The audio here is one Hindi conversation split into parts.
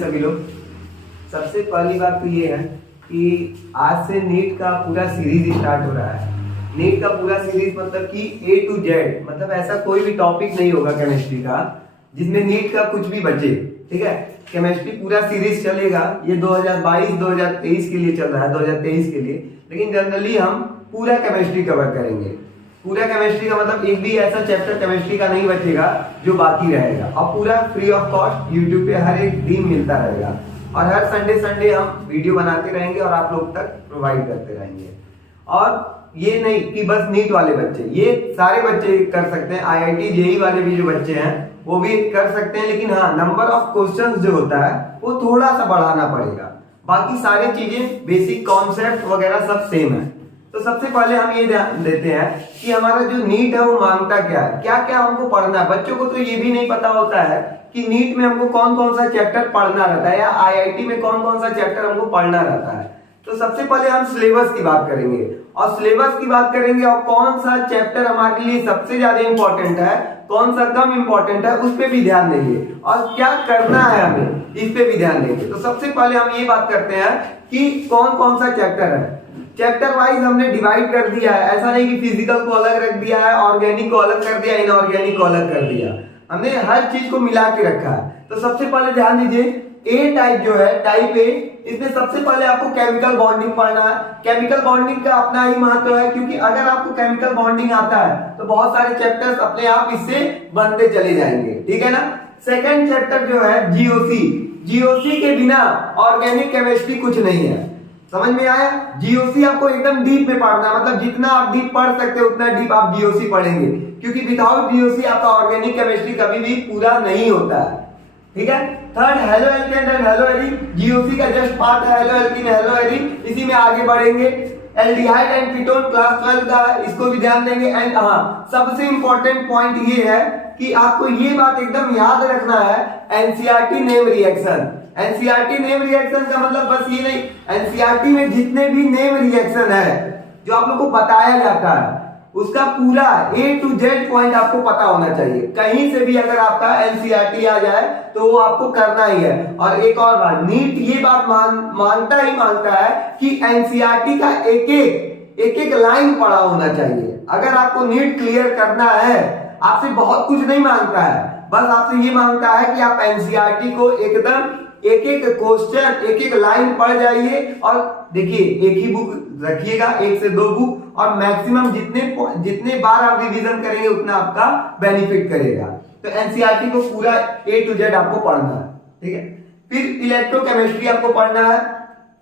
सभी लोग। सबसे पहली बात तो ये है कि आज से नीट का पूरा सीरीज स्टार्ट हो रहा है। नीट का पूरा सीरीज मतलब कि A to Z, मतलब ऐसा कोई भी टॉपिक नहीं होगा केमिस्ट्री का जिसमें नीट का कुछ भी बचे। ठीक है, केमिस्ट्री पूरा सीरीज चलेगा। ये 2022-2023 के लिए चल रहा है, 2023 के लिए, लेकिन जनरली हम पूरा केमिस्ट्री कवर करेंगे। पूरा केमिस्ट्री का मतलब एक भी ऐसा चैप्टर केमिस्ट्री का नहीं बचेगा जो बाकी रहेगा, और पूरा फ्री ऑफ कॉस्ट यूट्यूब पे हर एक दिन मिलता रहेगा, और हर संडे हम वीडियो बनाते रहेंगे और आप लोग तक प्रोवाइड करते रहेंगे। और ये नहीं कि बस नीट वाले बच्चे, ये सारे बच्चे कर सकते हैं। IIT JEE वाले भी जो बच्चे हैं वो भी कर सकते हैं, लेकिन हाँ, नंबर ऑफ क्वेश्चंस जो होता है वो थोड़ा सा बढ़ाना पड़ेगा। बाकी सारी चीजें, बेसिक कॉन्सेप्ट वगैरह सब सेम है। तो सबसे पहले हम ये ध्यान देते हैं कि हमारा जो नीट है वो मांगता क्या है, क्या क्या हमको पढ़ना है। बच्चों को तो ये भी नहीं पता होता है कि नीट में हमको कौन कौन सा चैप्टर पढ़ना रहता है, या IIT में कौन कौन सा चैप्टर हमको पढ़ना रहता है। तो सबसे पहले हम सिलेबस की बात करेंगे, और सिलेबस की बात करेंगे और कौन सा चैप्टर हमारे लिए सबसे ज्यादा इंपॉर्टेंट है, कौन सा कम इंपॉर्टेंट है, उस पर भी ध्यान देंगे, और क्या करना है हमें इस पे भी ध्यान देंगे। तो सबसे पहले हम ये बात करते हैं कि कौन कौन सा चैप्टर है। चैप्टर वाइज हमने डिवाइड कर दिया है, ऐसा नहीं कि फिजिकल को अलग रख दिया है, ऑर्गेनिक को अलग कर दिया, इनऑर्गेनिक को अलग कर दिया। हमने हर चीज को मिला के रखा है। तो सबसे पहले ध्यान दीजिए, ए टाइप जो है, टाइप ए, इसमें सबसे पहले आपको केमिकल बॉन्डिंग पढ़ना है। केमिकल बॉन्डिंग का अपना ही महत्व है, क्योंकि अगर आपको केमिकल बॉन्डिंग आता है तो बहुत सारे चैप्टर्स अपने आप इससे बनते चले जाएंगे। ठीक है ना। सेकेंड चैप्टर जो है GOC, GOC के बिना ऑर्गेनिक केमिस्ट्री कुछ नहीं है। समझ में आया। GOC आपको एकदम डीप में पढ़ना है, मतलब जितना आप डीप पढ़ सकते हो उतना डीप आप GOC पढ़ेंगे, क्योंकि विदाउट GOC आपका ऑर्गेनिक केमिस्ट्री कभी भी पूरा नहीं होता है। ठीक है। Third, halo alkane and hello Erin, GOC का जस्ट पार्ट है हेलो एल्किन हेलो एरिन, इसी में आगे बढ़ेंगे। एल्डिहाइड एंड कीटोन क्लास 12 का है, इसको भी ध्यान देंगे। एंड हाँ, सबसे इंपॉर्टेंट पॉइंट ये है कि आपको ये बात एकदम याद रखना है, NCERT name reaction. NCERT name reaction का मतलब बस ये नहीं, NCERT में जितने भी नेम रिएक्शन है जो आप लोग को बताया जाता है उसका पूरा A to Z पॉइंट आपको पता होना चाहिए। कहीं से भी अगर आपका NCERT आ जाए तो वो आपको करना ही है। और एक और बात, नीट ये बात मानता है कि NCERT का एक एक लाइन पढ़ा होना चाहिए। अगर आपको नीट क्लियर करना है, आपसे बहुत कुछ नहीं मांगता है, बस आपसे ये मांगता है कि आप NCERT को एकदम एक एक क्वेश्चन, एक एक लाइन पढ़ जाइए। और देखिए, एक ही बुक रखिएगा, 1 से 2 बुक, और मैक्सिमम जितने बार आप रिवीजन करेंगे उतना आपका बेनिफिट करेगा। तो NCERT को पूरा A to Z आपको पढ़ना है। ठीक है। फिर इलेक्ट्रोकेमिस्ट्री आपको पढ़ना है।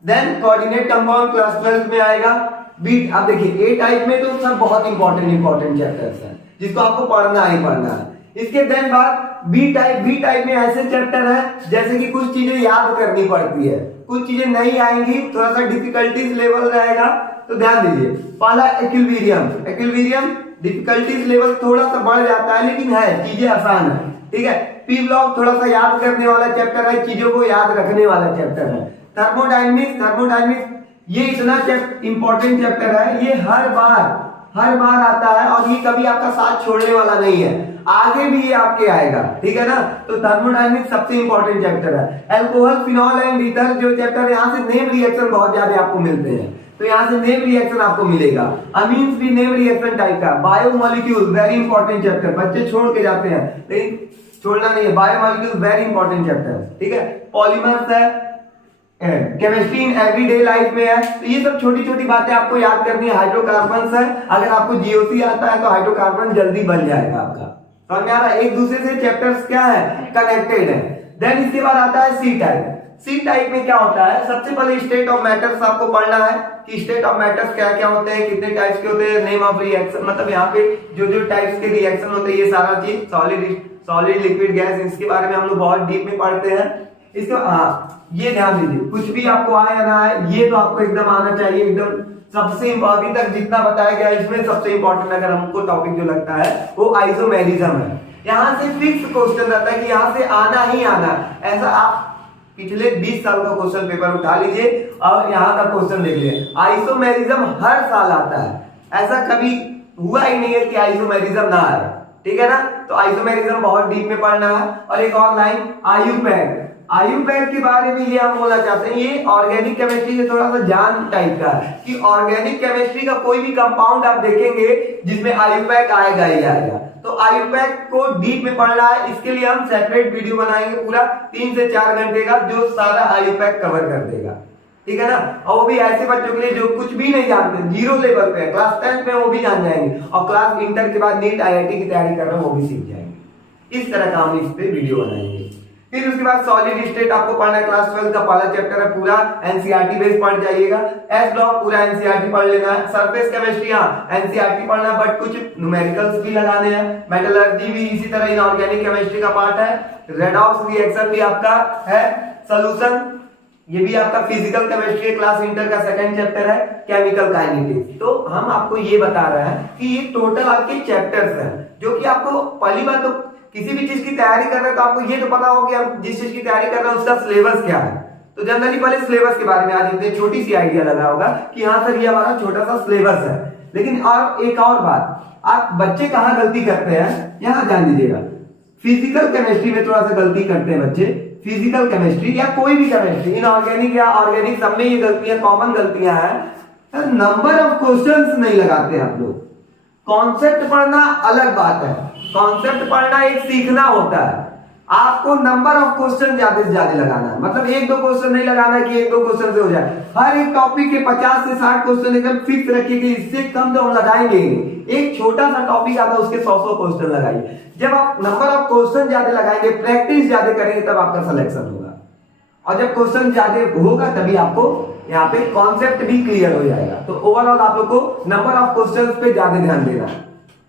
देन कोऑर्डिनेट कंपाउंड क्लास 12 में आएगा। बीट, आप देखिए A टाइप में तो सब बहुत इंपॉर्टेंट चैप्टर्स हैं जिसको आपको पढ़ना ही पढ़ना है। इसके देन बाद बी टाइप में ऐसे चैप्टर है जैसे कि कुछ चीजें याद करनी पड़ती है, कुछ चीजें नहीं आएंगी, थोड़ा सा डिफिकल्टीज लेवल रहेगा। तो ध्यान दीजिए, पहला एक्विलिब्रियम डिफिकल्टीज लेवल थोड़ा सा बढ़ जाता है, लेकिन है, चीजें आसान है। ठीक है। पी ब्लॉक थोड़ा सा याद करने वाला चैप्टर है, चीजों को याद रखने वाला चैप्टर है। थर्मोडायनेमिक्स ये इतना इंपॉर्टेंट चैप्टर है, ये हर बार आता है, और ये कभी आपका साथ छोड़ने वाला नहीं है, आगे भी ये आपके आएगा। ठीक है ना। तो थर्मोडायनेमिक्स सबसे इंपॉर्टेंट चैप्टर है। अल्कोहल, फिनॉल एंड ईथर जो चैप्टर, यहाँ से नेम रिएक्शन बहुत ज्यादा आपको मिलते हैं, तो यहाँ से नेम रिएक्शन आपको मिलेगा। अमीन्स भी नेम रिएक्शन टाइप का। बायोमोलिक्यूल वेरी इंपॉर्टेंट चैप्टर, बच्चे छोड़ के जाते हैं, लेकिन छोड़ना नहीं है। Biomolecule very important chapter. ठीक है। पॉलीमर्स है, केमिस्ट्री इन एवरीडे लाइफ में है। तो ये सब छोटी छोटी बातें आपको याद करनी है। हाइड्रोकार्बन्स है, अगर आपको GOC आता है तो हाइड्रोकार्बन जल्दी बन जाएगा आपका। समझ में आ रहा है। एक दूसरे से चैप्टर्स क्या है, कनेक्टेड है। देन इसके बाद आता है सी टाइप में क्या होता है, सबसे पहले स्टेट ऑफ मैटर्स आपको पढ़ना है कि स्टेट ऑफ मैटर्स क्या क्या होते हैं, कितने टाइप्स के होते हैं, नेम ऑफ रिएक्शन, मतलब यहाँ पे जो टाइप्स के रिएक्शन होते हैं, ये सारा चीज, सॉलिड लिक्विड गैस, इसके बारे में हम लोग बहुत डीप में पढ़ते हैं। इसके हाँ, ये ध्यान दीजिए, कुछ भी आपको आए या ना आए, ये तो आपको एकदम आना चाहिए। एकदम सबसे अभी तक जितना बताया गया इसमें सबसे इंपॉर्टेंट अगर हमको टॉपिक जो लगता है वो आइसोमेरिज्म है। यहाँ से फिक्स क्वेश्चन रहता है कि यहाँ से आना ही आना। ऐसा आप पिछले 20 साल का क्वेश्चन पेपर उठा लीजिए और यहाँ का क्वेश्चन देख लीजिए, आइसोमेरिज्म हर साल आता है। ऐसा कभी हुआ ही नहीं है कि आइसोमेरिज्म ना आए। ठीक है ना। तो आइसोमेरिज्म बहुत डीप में पढ़ना है। और एक और लाइन, आयुपैक, आयुपैक के बारे में ये हम बोलना चाहते हैं, ये ऑर्गेनिक केमिस्ट्री के थोड़ा सा जान टाइप का है कि ऑर्गेनिक केमिस्ट्री का कोई भी कंपाउंड आप देखेंगे जिसमें आयुपैक आएगा ही आएगा। तो आयुपैक को डीप में पढ़ना है, इसके लिए हम सेपरेट वीडियो बनाएंगे पूरा 3 से 4 घंटे का, जो सारा आयुपैक कवर कर देगा, ठीक है ना। और वो भी ऐसे बच्चों के लिए जो कुछ भी नहीं जानते, जीरो लेवल पे, क्लास 10 में वो भी जान जाएंगे, और क्लास इंटर के बाद नीट IIT की तैयारी कर रहे हैं वो भी सीख जाएंगे। इस तरह का हम इस पे वीडियो बनाएंगे। फिर उसके बाद सॉलिड स्टेट आपको पढ़ना है, क्लास 12 का पहला चैप्टर है, पूरा NCERT बेस पढ़ जाइएगा। एस ब्लॉक पूरा NCERT पढ़ लेना है। सरफेस केमिस्ट्री NCERT पढ़ना है, बट कुछ न्यूमेरिकल्स भी लगाने हैं। मेटलर्जी भी इसी तरह इनऑर्गेनिक केमिस्ट्री का पार्ट है। रेडॉक्स रिएक्शन भी आपका है। सॉल्यूशन ये भी आपका फिजिकल केमिस्ट्री क्लास इंटर का सेकंड चैप्टर है। Chemical kinetics. तो हम आपको ये बता रहे हैं कि ये टोटल आपके चैप्टर्स हैं, जो कि आपको पहली बात तो किसी भी चीज की तैयारी कर रहे हैं तो आपको ये तो पता हो कि आप जिस चीज की तैयारी कर रहे हैं उसका सिलेबस क्या है। तो जनरली पहले सिलेबस के बारे में आज इतनी छोटी सी आइडिया लगा होगा कि हाँ सर ये हमारा छोटा सा सिलेबस है। लेकिन और एक और बात, आप बच्चे कहाँ गलती करते हैं यहाँ जान लीजिएगा। फिजिकल केमिस्ट्री में थोड़ा सा गलती करते हैं बच्चे। फिजिकल केमिस्ट्री या कोई भी केमिस्ट्री, इनऑर्गेनिक या ऑर्गेनिक, सब में ये गलतियां, कॉमन गलतियां हैं। नंबर ऑफ क्वेश्चंस नहीं लगाते आप लोग। कॉन्सेप्ट पढ़ना अलग बात है, कॉन्सेप्ट पढ़ना एक सीखना होता है। आपको नंबर ऑफ क्वेश्चन ज्यादा से ज्यादा लगाना है, मतलब 1-2 क्वेश्चन नहीं लगाना कि 1-2 क्वेश्चन से हो जाए। हर एक टॉपिक के 50 से 60 क्वेश्चन एकदम फिक्स रखिए कि इससे कम तो हम लगाएंगे नहीं। एक छोटा सा टॉपिक आता है उसके 100 क्वेश्चन लगाइए। जब आप नंबर ऑफ क्वेश्चन ज्यादा लगाएंगे, प्रैक्टिस ज्यादा करेंगे, तब आपका सिलेक्शन होगा। और जब क्वेश्चन ज्यादा होगा तभी आपको यहाँ पे कॉन्सेप्ट भी क्लियर हो जाएगा। तो ओवरऑल आप लोग को नंबर ऑफ क्वेश्चंस पे ज्यादा ध्यान देना है।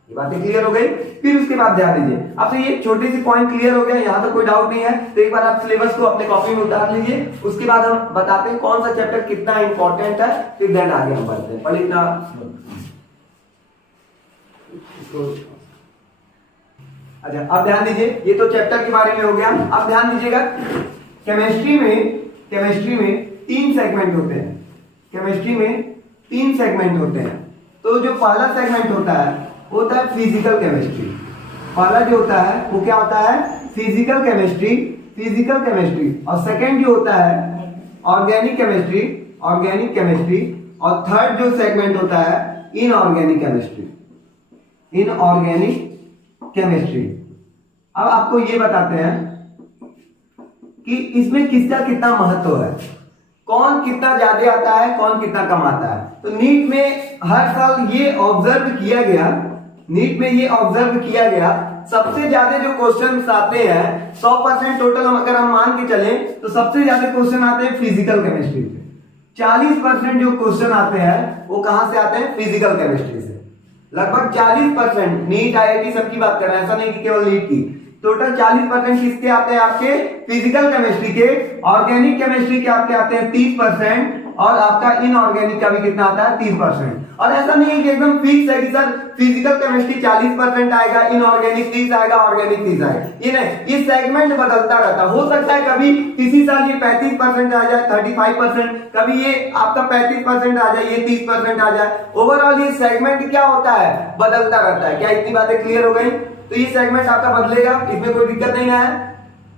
ये बातें क्लियर हो गई। फिर उसके बाद ध्यान दीजिए, आपसे ये छोटी सी पॉइंट क्लियर हो गया, यहाँ तो कोई डाउट नहीं है। तो एक बार आप सिलेबस को अपने कॉपी में उतार लीजिए। उसके बाद हम बताते हैं कौन सा चैप्टर कितना इंपॉर्टेंट है, फिर देन आगे हम बढ़ते हैं। पहले इतना अच्छा, अब ध्यान दीजिए, ये तो चैप्टर के बारे में हो गया। अब ध्यान दीजिएगा, केमिस्ट्री में 3 सेगमेंट होते हैं। केमिस्ट्री में 3 सेगमेंट होते हैं। तो जो पहला सेगमेंट होता है वो होता है फिजिकल केमिस्ट्री। पहला जो होता है वो क्या होता है, फिजिकल केमिस्ट्री। और सेकंड जो होता है ऑर्गेनिक केमिस्ट्री। और थर्ड जो सेगमेंट होता है इनऑर्गेनिक केमिस्ट्री। अब आपको ये बताते हैं कि इसमें किसका कितना महत्व है, कौन कितना ज्यादा आता है, कौन कितना कम आता है। तो नीट में हर साल ये ऑब्जर्व किया गया, सबसे ज्यादा जो क्वेश्चन आते हैं 100% टोटल अगर हम मान के चले तो सबसे ज्यादा क्वेश्चन आते हैं फिजिकल केमिस्ट्री से। 40% जो क्वेश्चन आते हैं वो कहां से आते हैं, फिजिकल केमिस्ट्री से। लगभग 40%, नीट IIT सबकी बात कर रहे हैं, ऐसा नहीं कि केवल नीट की। टोटल 40% किसके आते हैं, आपके फिजिकल केमिस्ट्री के। ऑर्गेनिक केमिस्ट्री के आपके आते हैं 30%, और आपका इनऑर्गेनिक का भी कितना आता है, 30%। और ऐसा नहीं है कि एकदम फिक्स है कि सर फिजिकल केमिस्ट्री 40% आएगा, इनऑर्गेनिक 30 आएगा, ऑर्गेनिक 30 आएगा। ये नहीं, ये सेगमेंट बदलता रहता है। हो सकता है कभी किसी साल ये 35% आ जाए, 35%, कभी ये आपका 35% आ जाए, ये 30% आ जाए। ओवरऑल ये सेगमेंट क्या होता है, बदलता रहता है। क्या इतनी बातें क्लियर हो गई? तो ये सेगमेंट आपका बदलेगा, इसमें कोई दिक्कत नहीं है।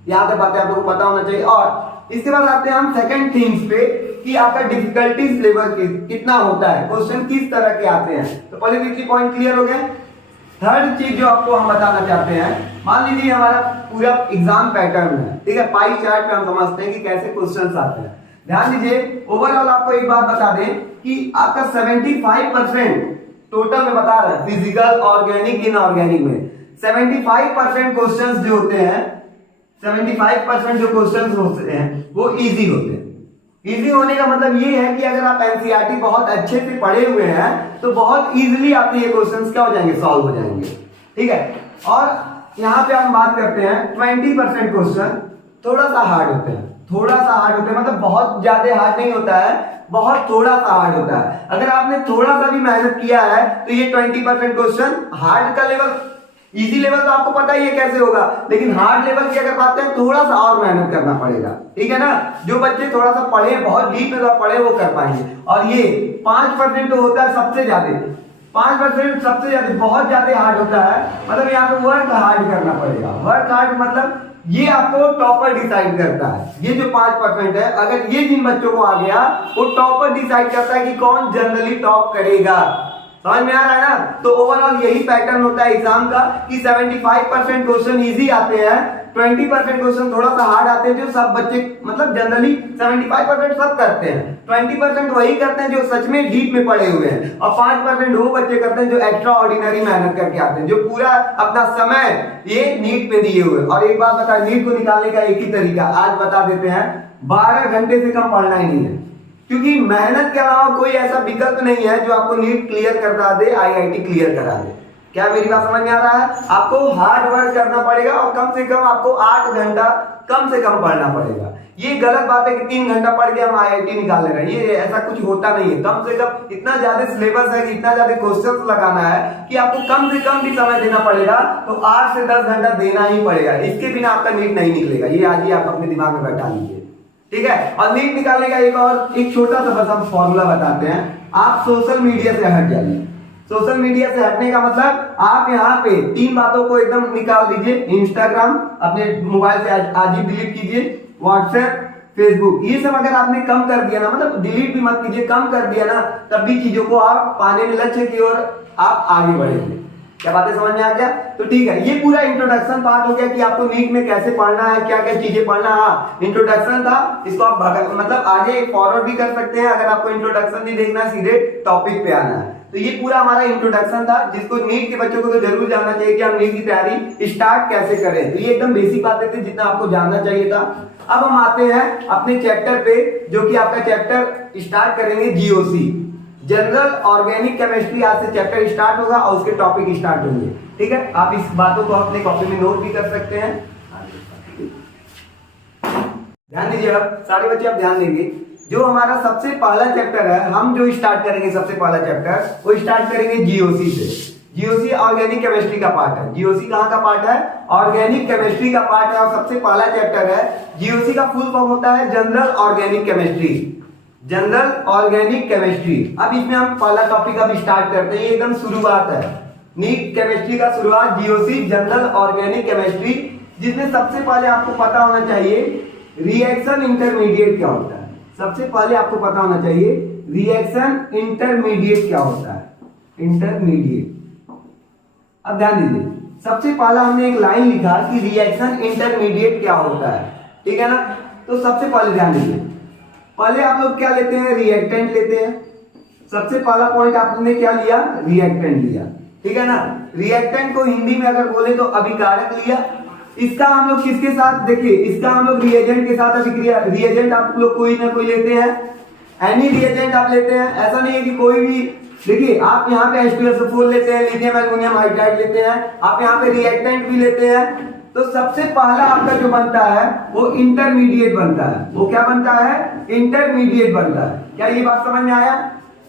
यहाँ पे बातें आप लोगों को पता होना चाहिए। और इसके बाद आते हैं हम सेकंड थिंग्स पे कि आपका डिफिकल्टीज लेवल कितना होता है, क्वेश्चन किस तरह के आते हैं। तो पहले पॉइंट क्लियर हो गया। थर्ड चीज जो आपको हम बताना चाहते हैं, मान लीजिए हमारा पूरा एग्जाम पैटर्न है, ठीक है, पाई चार्ट में हम समझते हैं कि कैसे क्वेश्चंस आते हैं। ध्यान दीजिए, ओवरऑल आपको एक बात बता दें कि आपका 75% टोटल में बता रहे हैं फिजिकल, ऑर्गेनिक, इनऑर्गेनिक में 75% क्वेश्चंस जो होते हैं, 75% जो क्वेश्चंस होते हैं वो इजी होते हैं। इजी होने का मतलब ये है कि अगर आप एनसीईआरटी बहुत अच्छे से पढ़े हुए हैं तो बहुत इजीली आपके ये क्वेश्चंस क्या हो जाएंगे, सॉल्व हो जाएंगे, ठीक है। और यहाँ पे हम बात करते हैं 20% क्वेश्चन थोड़ा सा हार्ड होते हैं, मतलब बहुत ज्यादा हार्ड नहीं होता है, बहुत थोड़ा सा हार्ड होता है। अगर आपने थोड़ा सा भी मेहनत किया है तो ये 20% क्वेश्चन हार्ड का लेवल, इजी लेवल तो आपको पता ही है कैसे होगा, लेकिन हार्ड लेवल की अगर बात करें थोड़ा सा और मेहनत करना पड़ेगा, ठीक है ना। जो बच्चे थोड़ा सा पढ़े, बहुत डीप में पढ़े, वो कर पाएंगे। और ये 5% तो होता है सबसे ज्यादा, 5% बहुत ज्यादा हार्ड होता है। मतलब यहाँ पे वर्क हार्ड करना पड़ेगा। वर्क हार्ड मतलब ये आपको टॉपर डिसाइड करता है। ये जो 5% है, अगर ये जिन बच्चों को आ गया, वो टॉपर डिसाइड करता है कि कौन जनरली टॉप करेगा। समझ में आ रहा है ना? तो ओवरऑल यही पैटर्न होता है एग्जाम का कि 75% क्वेश्चन इजी आते हैं, 20% क्वेश्चन थोड़ा सा हार्ड आते हैं, जो सब बच्चे मतलब जनरली 75% सब करते हैं, 20% वही करते हैं जो सच में डीप में पढ़े हुए हैं, और 5% वो बच्चे करते हैं जो एक्स्ट्रा ऑर्डिनरी मेहनत करके आते हैं, जो पूरा अपना समय ये नीट में दिए हुए। और एक बात बता, नीट को निकालने का एक ही तरीका आज बता देते हैं, 12 घंटे से कम पढ़ना ही नहीं है, क्योंकि मेहनत के अलावा कोई ऐसा विकल्प नहीं है जो आपको नीट क्लियर करा दे, आईआईटी क्लियर करा दे। क्या मेरी बात समझ में आ रहा है? आपको हार्ड वर्क करना पड़ेगा और कम से कम आपको 8 घंटा कम से कम पढ़ना पड़ेगा। ये गलत बात है कि 3 घंटा पढ़ के हम आईआईटी निकाल ले रहे हैं, ये ऐसा कुछ होता नहीं है। कम से कम इतना ज्यादा सिलेबस है, इतना ज्यादा क्वेश्चंस लगाना है कि आपको कम से कम भी समय देना पड़ेगा, तो 8 से 10 घंटा देना ही पड़ेगा। इसके बिना आपका नीट नहीं निकलेगा, ये आज ही आप अपने दिमाग में बैठा लीजिए, ठीक है। और नीट निकालने का एक छोटा सा बस हम फॉर्मूला बताते हैं। आप सोशल मीडिया से हट जाइए। सोशल मीडिया से हटने का मतलब आप यहाँ पे 3 बातों को एकदम निकाल दीजिए। इंस्टाग्राम अपने मोबाइल से आज ही डिलीट कीजिए, व्हाट्सएप, फेसबुक, ये सब अगर आपने कम कर दिया ना, मतलब डिलीट भी मत कीजिए, कम कर दिया ना, तब भी चीजों को आप पाने में लक्ष्य की ओर आप आगे बढ़ेंगे। क्या बातें समझ में आ गया? तो ठीक है, ये पूरा इंट्रोडक्शन पार्ट हो गया कि आपको नीट में कैसे पढ़ना है, क्या क्या चीजें पढ़ना। हाँ, इंट्रोडक्शन था, इसको आप मतलब आगे फॉरवर्ड भी कर सकते हैं अगर आपको इंट्रोडक्शन नहीं देखना, सीधे टॉपिक पे आना है। तो ये पूरा हमारा इंट्रोडक्शन था, जिसको नीट के बच्चों को तो जरूर जानना चाहिए कि हम नीट की तैयारी स्टार्ट कैसे करें। तो ये एकदम बेसिक बातें थी जितना आपको जानना चाहिए था। अब हम आते हैं अपने चैप्टर पे, जो कि आपका चैप्टर स्टार्ट करेंगे जीओसी, जनरल ऑर्गेनिक केमिस्ट्री। आज से चैप्टर स्टार्ट होगा और उसके टॉपिक स्टार्ट होंगे, ठीक है। आप इस बातों को अपने कॉपी में नोट भी कर सकते हैं। ध्यान दीजिए, अब सारे बच्चे आप ध्यान देंगे। जो हमारा सबसे पहला चैप्टर है, हम जो स्टार्ट करेंगे सबसे पहला चैप्टर, वो स्टार्ट करेंगे जीओसी से। जीओसी ऑर्गेनिक केमिस्ट्री का पार्ट है। जीओसी कहाँ का पार्ट है? ऑर्गेनिक केमिस्ट्री का पार्ट है, और सबसे पहला चैप्टर है। जीओसी का फुल फॉर्म होता है general organic chemistry. General organic chemistry. अब इसमें हम पहला टॉपिक अब स्टार्ट करते हैं, ये एकदम शुरुआत है नीट केमिस्ट्री का शुरुआत, जीओसी जनरल ऑर्गेनिक केमिस्ट्री, जिसमें सबसे पहले आपको पता होना चाहिए रिएक्शन इंटरमीडिएट क्या होता है। सबसे पहले आपको पता होना चाहिए रिएक्शन इंटरमीडिएट क्या होता है। इंटरमीडिएट, अब ध्यान दीजिए, सबसे पहला हमने एक लाइन लिखा कि रिएक्शन इंटरमीडिएट क्या होता है, ठीक है ना। तो सबसे पहले ध्यान दीजिए, पहले आप लोग क्या लेते हैं? रिएक्टेंट लेते हैं। सबसे पहला पॉइंट आपने क्या लिया? रिएक्टेंट लिया, ठीक है ना। रिएक्टेंट को हिंदी में अगर बोले तो अभिकारक लिया। इसका हम लोग किसके साथ, देखिए इसका हम लोग रिएजेंट के साथ अभिक्रिया, रिएजेंट आप लोग कोई ना कोई लेते हैं, एनी रिएजेंट आप लेते हैं। ऐसा नहीं है कि कोई भी, देखिए आप यहाँ पे H2SO4 लेते हैं, लिथियम एल्युमिनियम हाइड्राइड लेते हैं, आप यहाँ पे रिएक्टेंट भी लेते हैं। तो सबसे पहला आपका जो बनता है वो इंटरमीडिएट बनता है। वो क्या बनता है? इंटरमीडिएट बनता है। क्या ये बात समझ में आया?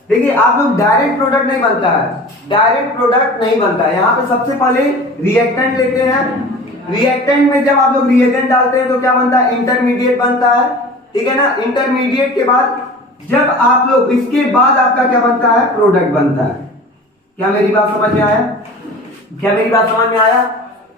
देखिए आप लोग डायरेक्ट प्रोडक्ट नहीं बनता है, डायरेक्ट प्रोडक्ट नहीं बनता है। यहाँ पे सबसे पहले रिएक्टेंट लेते हैं। रिएक्टेंट में जब आप लोग रिएजेंट डालते हैं तो क्या बनता है? इंटरमीडिएट बनता है, ठीक है ना। इंटरमीडिएट के बाद जब आप लोग, इसके बाद आपका क्या बनता है? प्रोडक्ट बनता है। क्या मेरी बात समझ में आया? क्या मेरी बात समझ में आया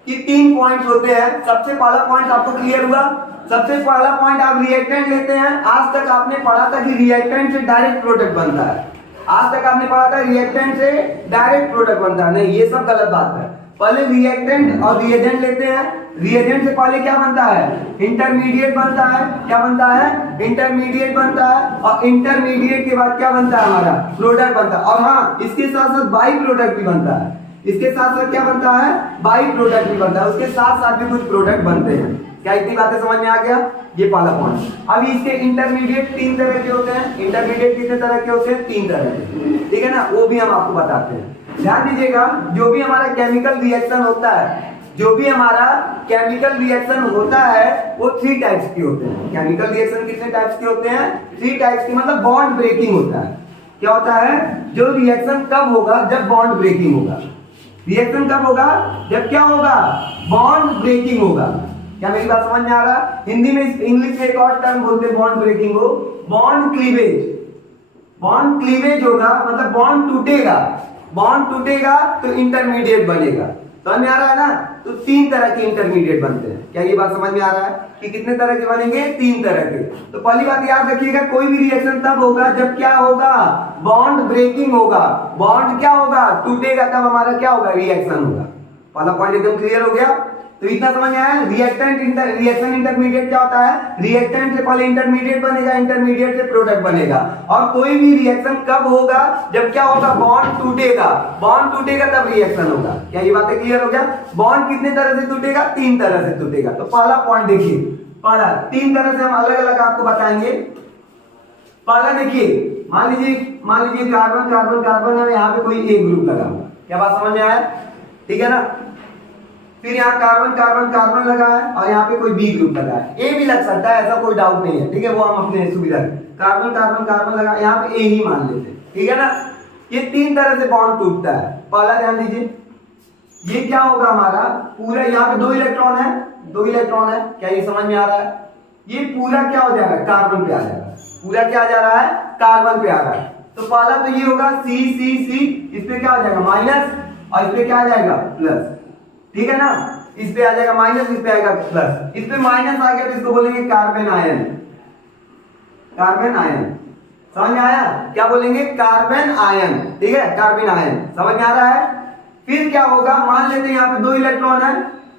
कि 3 पॉइंट्स होते हैं। सबसे पहला पॉइंट आपको क्लियर हुआ। सबसे पहला पॉइंट आप रिएक्टेंट लेते हैं। आज तक आपने पढ़ा था कि रिएक्टेंट से डायरेक्ट प्रोडक्ट बनता है। आज तक आपने पढ़ा था रिएक्टेंट से डायरेक्ट प्रोडक्ट बनता है, नहीं, ये सब गलत बात है। पहले रिएक्टेंट और रिएजेंट लेते हैं। रिएजेंट से पहले क्या बनता है? इंटरमीडिएट बनता है। क्या बनता है? इंटरमीडिएट बनता है। और इंटरमीडिएट के बाद क्या बनता है? हमारा प्रोडक्ट बनता है। और हाँ, इसके साथ साथ बाई प्रोडक्ट भी बनता है। इसके साथ साथ क्या बनता है? बाई प्रोडक्ट भी बनता है। उसके साथ साथ भी कुछ प्रोडक्ट बनते हैं। क्या इतनी बातें समझ में आ गया? ये पहला पॉइंट। अब इसके इंटरमीडिएट 3 तरह के होते हैं। इंटरमीडिएट कितने तरह के होते हैं? 3 तरह के, ठीक है ना। वो भी हम आपको बताते हैं। ध्यान दीजिएगा, जो भी हमारा केमिकल रिएक्शन होता है, जो भी हमारा केमिकल रिएक्शन होता है वो 3 टाइप्स के होते हैं। केमिकल रिएक्शन कितने टाइप्स के होते हैं? 3 टाइप्स के, मतलब बॉन्ड ब्रेकिंग होता है। क्या होता है? जो रिएक्शन कब होगा? जब बॉन्ड ब्रेकिंग होगा। रिएक्शन कब होगा? जब क्या होगा? बॉन्ड ब्रेकिंग होगा। क्या मेरी बात समझ में आ रहा? हिंदी में, इंग्लिश में एक और टर्म बोलते हैं बॉन्ड ब्रेकिंग को, बॉन्ड क्लीवेज। बॉन्ड क्लीवेज होगा मतलब बॉन्ड टूटेगा। बॉन्ड टूटेगा तो इंटरमीडिएट बनेगा। समझ में आ रहा है ना? तो 3 तरह के इंटरमीडिएट बनते हैं। क्या ये बात समझ में आ रहा है कि कितने तरह के बनेंगे? 3 तरह के। तो पहली बात याद रखिएगा, कोई भी रिएक्शन तब होगा जब क्या होगा? बॉन्ड ब्रेकिंग होगा। बॉन्ड क्या होगा? टूटेगा, तब हमारा क्या होगा? रिएक्शन होगा। पहला पॉइंट एकदम क्लियर हो गया। तो इतना समझ में आया? रिएक्शन इंटरमीडिएट क्या होता है? रिएक्टेंट से पहले इंटरमीडिएट बनेगा, इंटरमीडिएट से प्रोडक्ट बनेगा। और कोई भी रिएक्शन कब होगा? जब क्या होगा? बॉन्ड टूटेगा। बॉन्ड टूटेगा तब रिएक्शन होगा। क्या ये बातें क्लियर हो गया? बॉन्ड कितने तरह से टूटेगा? 3 तरह से टूटेगा। तो पहला पॉइंट देखिए, पहला 3 तरह से हम अलग अलग आपको बताएंगे। पहला देखिए, मान लीजिए कार्बन कार्बन कार्बन है, यहाँ पे कोई एक ग्रुप लगा हुआ। क्या बात समझ में आया? ठीक है ना? फिर यहाँ कार्बन कार्बन कार्बन लगा है और यहाँ पे कोई बी ग्रुप लगा है। ए भी लग सकता है, ऐसा कोई डाउट नहीं है। ठीक है, वो हम अपने सुविधा कार्बन कार्बन कार्बन लगा, यहाँ पे ए ही मान लेते हैं। ठीक है ना? ये 3 तरह से बॉन्ड टूटता है। पहला ध्यान दीजिए, ये क्या होगा हमारा? पूरा यहाँ पे 2 इलेक्ट्रॉन है, 2 इलेक्ट्रॉन है। क्या ये समझ में आ रहा है? ये पूरा क्या हो जाएगा? कार्बन पे आ जाएगा। पूरा क्या जा रहा है? कार्बन पे आ रहा है। तो पहला तो ये होगा सी सी सी, इस पे क्या आ जाएगा? माइनस, और इस पे क्या आ जाएगा? प्लस। ठीक है ना? इस पे आ जाएगा माइनस, इस पे आएगा प्लस। इस पे माइनस आ गया तो इसको बोलेंगे कार्बन आयन। कार्बन आयन समझ में आया? क्या बोलेंगे? Carbon ion. ठीक है, कार्बन आयन समझ में आ रहा है? फिर क्या होगा? मान लेते हैं यहाँ पे 2 इलेक्ट्रॉन है,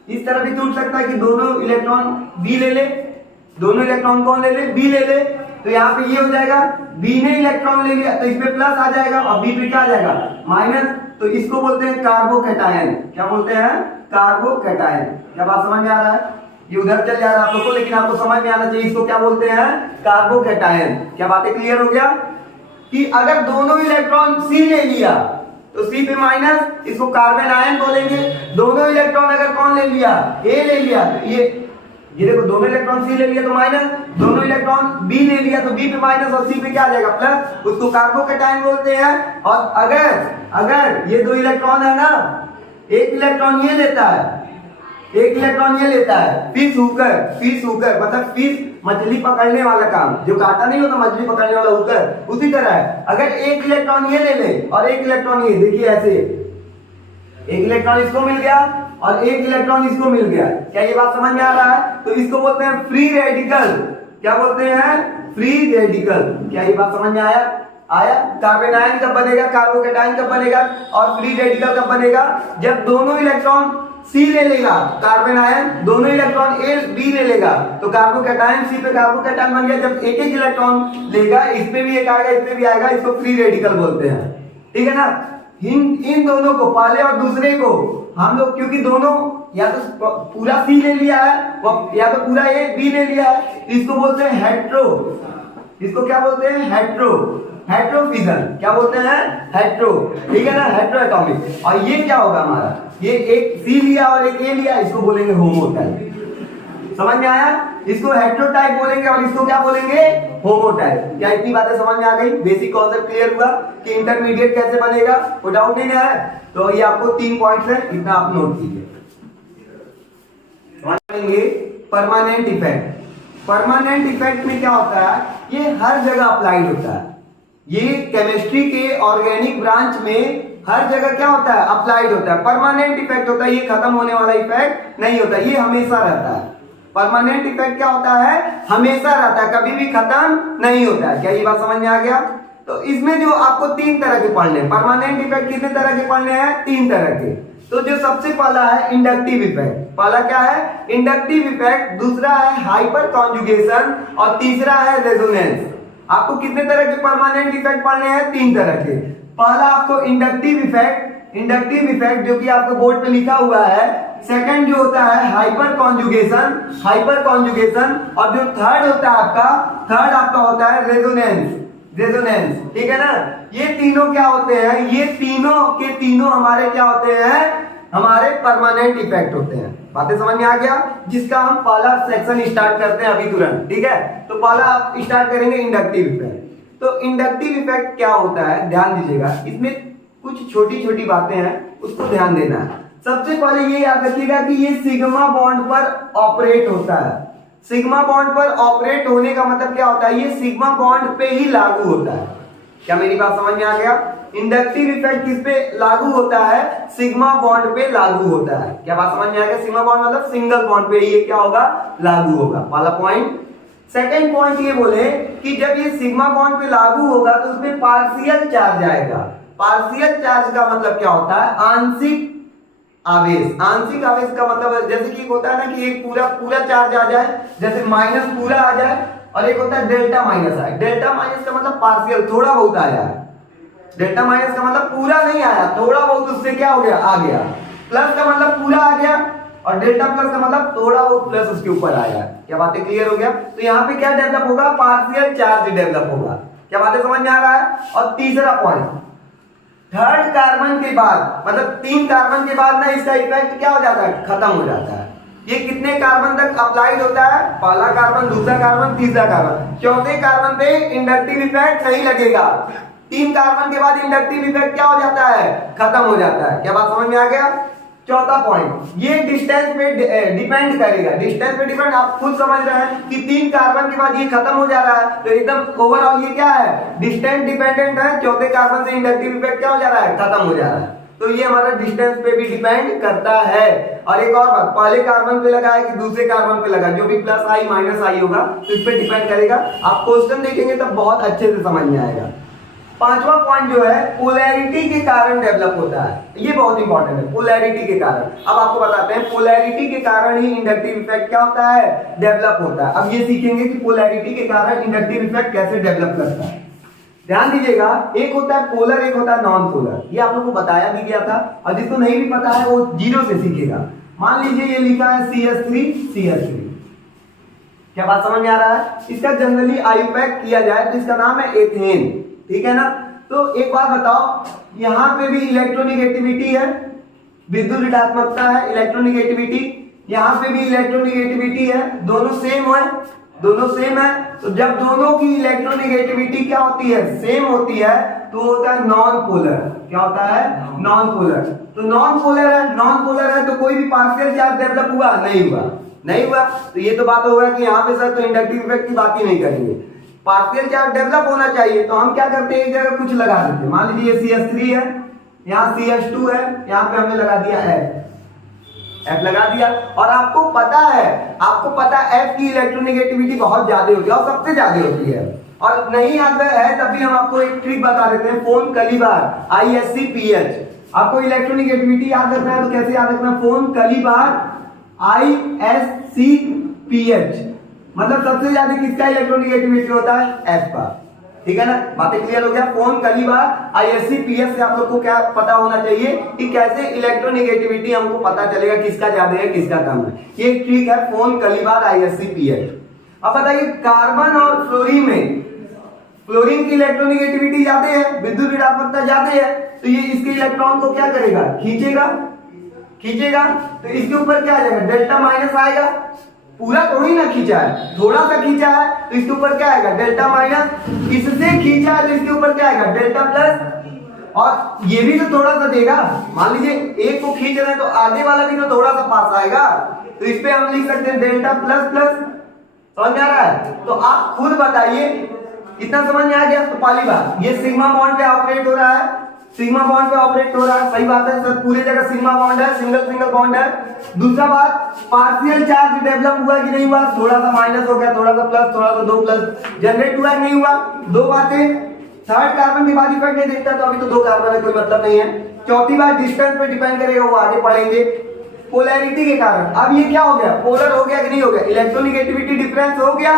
इस तरह भी टूट सकता है कि दोनों इलेक्ट्रॉन बी ले ले। दोनों इलेक्ट्रॉन कौन ले ले? बी ले ले। तो यहाँ पे ये हो जाएगा, बी ने इलेक्ट्रॉन ले लिया तो इस पे प्लस आ जाएगा और बी पे क्या आ जाएगा? माइनस। तो इसको बोलते हैं कार्बोकैटायन। क्या बोलते हैं? कार्बोकैटायन। क्या बात समझ में आ रहा है? ये उधर चल जा रहा है आप लोग को, लेकिन आपको समझ में आना चाहिए। इसको क्या बोलते हैं? कार्बोकैटायन। क्या बातें क्लियर हो गया? कि अगर दोनों इलेक्ट्रॉन सी ले लिया तो सी पे माइनस, इसको कार्बन आयन बोलेंगे। दोनों इलेक्ट्रॉन अगर कौन ले लिया? ए ले लिया, तो ये देखो, दोनों इलेक्ट्रॉन सी ले लिया तो माइनस, दोनों इलेक्ट्रॉन बी ले लिया तो बी पे माइनस और सी पे क्या आ जाएगा? प्लस। उसको कार्बोकैटायन बोलते हैं। और अगर ये 2 इलेक्ट्रॉन है ना, एक इलेक्ट्रॉन ये लेता है, एक इलेक्ट्रॉन ये लेता है, फिश हुकर मतलब फिश मछली पकड़ने वाला काम, जो कांटा नहीं होता मछली पकड़ने वाला हुकर, उसी तरह है। अगर एक इलेक्ट्रॉन ये ले ले और एक इलेक्ट्रॉन ये, देखिए ऐसे एक इलेक्ट्रॉन इसको मिल गया और एक इलेक्ट्रॉन इसको मिल गया। क्या ये बात समझ में आ रहा है? तो इसको बोलते हैं फ्री रेडिकल। क्या बोलते हैं? Free radical. क्या ये बात समझ में आया? कार्बन आयन कब बनेगा? कार्बोकैटायन कब बनेगा? और फ्री रेडिकल कब बनेगा? जब दोनों इलेक्ट्रॉन सी ले लेगा कार्बन आयन, दोनों इलेक्ट्रॉन ए बी ले लेगा तो कार्बोकैटायन सी पे कार्बोकैटायन बन गया। जब एक एक इलेक्ट्रॉन लेगा, इस पे भी एक आएगा, इस पे भी आएगा, इसको फ्री रेडिकल बोलते हैं। ठीक है ना? इन दोनों को, पहले और दूसरे को हम लोग, क्योंकि दोनों या तो पूरा सी ले लिया है या तो पूरा ए बी ले लिया है, इसको बोलते हैं हेट्रो। इसको क्या बोलते हैं? हेट्रो। हेट्रोफिजन। क्या बोलते हैं? हेट्रो। ठीक है ना? Hetero atomic. और ये क्या होगा हमारा? ये एक सी लिया और एक ए लिया, इसको बोलेंगे होमोटाइप। समझ में आया? इसको हेट्रोटाइप बोलेंगे और इसको क्या बोलेंगे? होमोटाइप। क्या इतनी बातें समझ में आ गई? बेसिक कॉन्सेप्ट क्लियर हुआ कि इंटरमीडिएट कैसे बनेगा? कोई डाउट नहीं है? तो ये आपको 3 पॉइंट्स है, इतना आप नोट कीजिए। Permanent effect. परमानेंट इफेक्ट में क्या होता है? ये हर जगह अप्लाइड होता है। ये केमिस्ट्री के ऑर्गेनिक ब्रांच में हर जगह क्या होता है? अप्लाइड होता है। परमानेंट इफेक्ट होता है, ये खत्म होने वाला इफेक्ट नहीं होता, ये हमेशा रहता है। परमानेंट इफेक्ट क्या होता है? हमेशा रहता है, कभी भी खत्म नहीं होता है। क्या ये बात समझ में आ गया? तो इसमें जो आपको 3 तरह के पढ़ने हैं, परमानेंट इफेक्ट कितने तरह के पढ़ने हैं? 3 तरह के। तो जो सबसे पहला है इंडक्टिव इफेक्ट। पहला क्या है? Inductive effect. दूसरा है हाइपर कॉन्जुगेशन और तीसरा है रेजोनेंस। आपको कितने तरह के परमानेंट इफेक्ट पढ़ने हैं? 3 तरह के। पहला आपको इंडक्टिव इफेक्ट, इंडक्टिव इफेक्ट जो कि आपको बोर्ड पे लिखा हुआ है। सेकंड जो होता है हाइपर कॉन्जुगेशन, हाइपर कॉन्जुगेशन। और जो थर्ड होता है थर्ड आपका होता है रेजोनेंस, रेजोनेंस। ठीक है ना? ये तीनों क्या होते हैं? ये तीनों के तीनों हमारे क्या होते हैं? हमारे परमानेंट इफेक्ट होते हैं। बातें समझ में आ गया? जिसका हम पहला सेक्शन स्टार्ट करते हैं अभी तुरंत। ठीक है? तो पहला आप स्टार्ट करेंगे इंडक्टिव इफेक्ट। तो इंडक्टिव इफेक्ट क्या होता है? ध्यान दीजिएगा, इसमें कुछ छोटी छोटी बातें हैं, उसको ध्यान देना है। सबसे पहले ये याद रखिएगा कि ये सिग्मा बॉन्ड पर ऑपरेट होता है। सिग्मा बॉन्ड पर ऑपरेट होने का मतलब क्या होता है? ये सिग्मा बॉन्ड पे ही लागू होता है। क्या मेरी बात समझ में आ गया? इंडक्टिव इफेक्ट किस पे लागू होता है? सिग्मा बॉन्ड पे लागू होता है। क्या बात समझ में आएगा? सिग्मा बॉन्ड मतलब सिंगल बॉन्ड पे ये क्या होगा? लागू होगा। पहला पॉइंट। सेकंड पॉइंट ये बोले कि जब ये सिग्मा बॉन्ड पे लागू होगा तो उसमें पार्शियल चार्ज आएगा। पार्शियल चार्ज का मतलब क्या होता है? आंशिक आवेश। आंशिक आवेश का मतलब जैसे कि एक होता है ना कि एक पूरा चार्ज आ जाए, जैसे माइनस पूरा आ जाए, और एक होता है डेल्टा माइनस आए। डेल्टा माइनस का मतलब पार्शियल, थोड़ा बहुत आया। डेल्टा माइनस का मतलब पूरा नहीं आया, थोड़ा बहुत उससे क्या हो गया? आ गया। प्लस का मतलब पूरा आ गया, और डेल्टा प्लस का मतलब थोड़ा बहुत प्लस उसके ऊपर आया। क्या बातें क्लियर हो गया? तो यहाँ पे क्या डेवलप होगा? पार्शियल चार्ज डेवलप होगा। क्या बातें समझ में आ रहा है? और तीसरा पॉइंट, थर्ड कार्बन के बाद मतलब 3 कार्बन के बाद ना इसका इफेक्ट क्या हो जाता है? खत्म हो जाता है। ये कितने कार्बन तक अप्लाइड होता है? पहला कार्बन, दूसरा कार्बन, तीसरा कार्बन। चौथे कार्बन पे इंडक्टिव इफेक्ट नहीं लगेगा। 3 कार्बन के बाद इंडक्टिव इफेक्ट क्या हो जाता है? खत्म हो जाता है। क्या बात समझ में आ गया? चौथा पॉइंट, ये डिस्टेंस पे डिपेंड करेगा। डिस्टेंस पे डिपेंड, आप खुद समझ रहे हैं कि 3 कार्बन के बाद ये खत्म हो जा रहा है, तो एकदम ओवरऑल ये क्या है? डिस्टेंस डिपेंडेंट है। चौथे कार्बन से इंडक्टिव इफेक्ट क्या हो जा रहा है? खत्म हो जा रहा है। तो ये हमारा डिस्टेंस पे भी डिपेंड करता है। और एक और बात, पहले कार्बन पे लगा है कि दूसरे कार्बन पे लगा, जो भी प्लस आई माइनस आई होगा तो इस पे डिपेंड करेगा। आप क्वेश्चन देखेंगे तब बहुत अच्छे से समझ में आएगा। पांचवा पॉइंट जो है, पोलैरिटी के कारण डेवलप होता है। ये बहुत इंपॉर्टेंट है, पोलैरिटी के कारण। अब आपको बताते हैं पोलैरिटी के कारण ही इंडक्टिव इफेक्ट क्या होता है? डेवलप होता है। अब ये सीखेंगे कि पोलैरिटी के कारण इंडक्टिव इफेक्ट कैसे डेवलप करता है। ध्यान दीजिएगा, एक होता है पोलर, एक होता है नॉन पोलर। ये आप लोग को बताया भी गया था, और जिसको नहीं भी पता है वो जीरो से सीखेगा। मान लीजिए ये लिखा है CH3। क्या बात समझ में आ रहा है? इसका जनरली आयुपैक किया जाए तो इसका नाम है एथेन। ठीक है ना? तो एक बात बताओ, यहां पे भी इलेक्ट्रोनिगेटिविटी है, विद्युत ऋणात्मकता है, इलेक्ट्रोनिगेटिविटी, यहां पे भी इलेक्ट्रोनिगेटिविटी है, दोनों सेम है, दोनों सेम है। तो जब दोनों की इलेक्ट्रोनिगेटिविटी क्या होती है? सेम होती है, तो होता है नॉन पोलर। क्या होता है? Non polar. तो नॉन पोलर है, नॉन पोलर है तो कोई भी पार्शियल चार्ज डेवलप हुआ? नहीं हुआ, नहीं हुआ। तो ये तो बात होगा कि यहाँ पे सर तो इंडक्टिव इफेक्ट की बात ही नहीं करेंगे। पार्शियल चार्ज डेवलप होना चाहिए, तो हम क्या करते हैं? एक जगह कुछ लगा देते हैं। मान लीजिए CH3 है, यहाँ CH2 है, यहाँ पे हमने लगा दिया F लगा दिया। और आपको पता है F की इलेक्ट्रोनिगेटिविटी बहुत ज्यादा होती है, और सबसे ज्यादा होती है। और नहीं याद है तभी हम आपको एक ट्रिक बता देते हैं, फोन कलीबार ISCPH। आपको इलेक्ट्रोनिगेटिविटी याद रखना है तो कैसे याद रखना? फोन कलीबार ISCPH, मतलब सबसे ज्यादा किसका इलेक्ट्रोनिगेटिविटी होता है? F का। ठीक है ना? बातें क्लियर हो गया? फोन कलीबार ISCPH से आप लोग को क्या पता होना चाहिए कि कैसे इलेक्ट्रोनिगेटिविटी हमको पता चलेगा किसका ज्यादा है किसका कम है। ये ठीक है, फोन कलीबार ISCPH। अब बताइए, कार्बन और फ्लोरीन में, फ्लोरीन की इलेक्ट्रोनिगेटिविटी ज्यादा है, विद्युत ऋणात्मकता ज्यादा है, तो ये इसके इलेक्ट्रॉन को क्या करेगा? खींचेगा। तो इसके ऊपर क्या आ जाएगा? डेल्टा माइनस आएगा। पूरा थोड़ी ना खींचा है, थोड़ा सा खींचा है, तो इसके ऊपर क्या आएगा? Delta minus. इससे खींचा है तो इसके ऊपर क्या आएगा? Delta plus. और ये भी तो थोड़ा सा देगा। मान लीजिए एक को खींच रहे हैं तो आगे वाला भी तो थोड़ा सा पास आएगा, तो इस पे हम लिख सकते हैं डेल्टा प्लस प्लस। समझ में आ रहा है? तो आप खुद बताइए, इतना समझ में आ गया? तो पहली बात, ये सिग्मा बॉन्ड पे ऑपरेट हो रहा है, सिग्मा बॉन्ड पे ऑपरेट हो रहा है, सही बात है सर, पूरी जगह सिग्मा बॉन्ड है, सिंगल बॉन्ड है। दूसरा बात, पार्शियल चार्ज डेवलप हुआ कि नहीं हुआ? थोड़ा सा माइनस हो गया, थोड़ा सा प्लस, थोड़ा सा 2 प्लस जनरेट हुआ कि नहीं हुआ? 2 बातें। थर्ड कार्बन के बाद इफेक्ट नहीं देखता, तो अभी तो 2 कार्बन है, कोई मतलब नहीं है। चौथी बात, डिस्टेंस पे डिपेंड करेगा, वो आगे पढ़ेंगे। पोलैरिटी के कारण, अब ये क्या हो गया? पोलर हो गया कि नहीं हो गया? इलेक्ट्रोनिगेटिविटी डिफरेंस हो गया,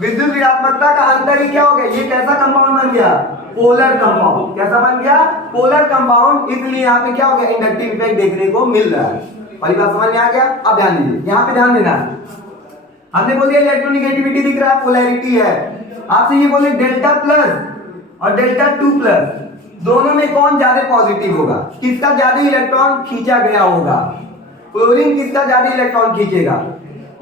विद्युत ऋणात्मकता का अंतर ही क्या हो गया? ये कैसा कंपाउंड बन गया? Polar compound. कैसा बन गया? Polar compound. इसलिए यहाँ पे क्या हो गया? इंडक्टिव इफेक्ट देखने को मिल रहा है। पहली बात समझ में आ गया? अब ध्यान दीजिए, यहाँ पे ध्यान देना। हमने बोल दिया इलेक्ट्रोनिगेटिविटी दिख रहा है, पोलैरिटी है। आपसे ये बोले डेल्टा प्लस और डेल्टा 2 प्लस, दोनों में कौन ज्यादा पॉजिटिव होगा? किसका ज्यादा इलेक्ट्रॉन खींचा गया होगा? क्लोरीन किसका ज्यादा इलेक्ट्रॉन खींचेगा?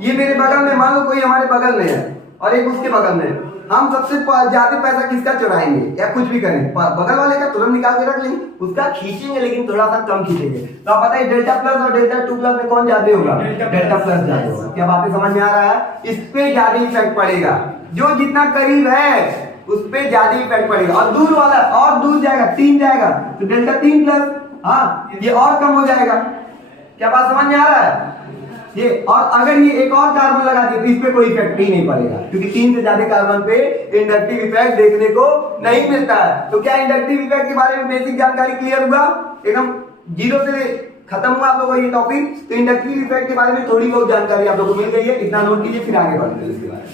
ये मेरे बगल में, मान लो कोई हमारे बगल में है और एक उसके बगल में, हम सबसे ज्यादा पैसा किसका चुराएंगे या कुछ भी करें? बगल वाले का तुरंत निकाल के रख लेंगे, उसका खींचेंगे लेकिन थोड़ा सा कम खींचेंगे। तो आप बताइए डेल्टा प्लस और डेल्टा 2 प्लस में कौन ज्यादा होगा? डेल्टा प्लस ज्यादा होगा। क्या बातें समझ में आ रहा है? इस पे ज्यादा इफेक्ट पड़ेगा। जो जितना करीब है उस पर ज्यादा इफेक्ट पड़ेगा, और दूर वाला और दूर जाएगा, 3 जाएगा तो डेल्टा 3 प्लस, हाँ ये और कम हो जाएगा। क्या बात समझ में आ रहा है ये? और अगर ये एक और कार्बन लगा दिए तो इस पे कोई इफेक्ट ही नहीं पड़ेगा, क्योंकि 3 से ज्यादा कार्बन पे इंडक्टिव इफेक्ट देखने को नहीं मिलता है। तो क्या इंडक्टिव इफेक्ट के बारे में बेसिक जानकारी क्लियर हुआ? एकदम जीरो से खत्म हुआ आप लोगों को ये टॉपिक। तो इंडक्टिव इफेक्ट के बारे में थोड़ी बहुत जानकारी आप लोगों को मिल गई है, इतना नोट कीजिए, फिर आगे बढ़ते हैं इसके बारे में।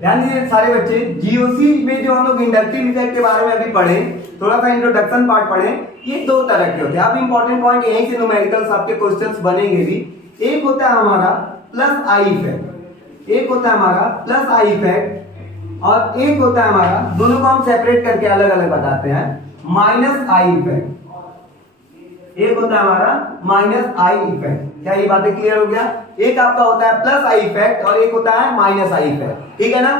ध्यान दीजिए सारे बच्चे, जीओसी में जो हम लोग इंडक्टिव इफेक्ट के बारे में अभी पढ़े, थोड़ा सा इंट्रोडक्शन पार्ट पढ़े, ये 2 तरह के होते हैं। अब इंपॉर्टेंट पॉइंट यहीं से न्यूमेरिकल्स आपके क्वेश्चंस बनेंगे भी। एक होता है हमारा प्लस आई इफेक्ट, एक होता है हमारा प्लस आई इफेक्ट, और एक होता है हमारा, दोनों को हम सेपरेट करके अलग अलग बताते हैं, माइनस आई इफेक्ट। एक होता है हमारा माइनस आई इफेक्ट। क्या ये बातें क्लियर हो गया? एक आपका होता है प्लस आई इफेक्ट और एक होता है माइनस आई इफेक्ट, ठीक है ना?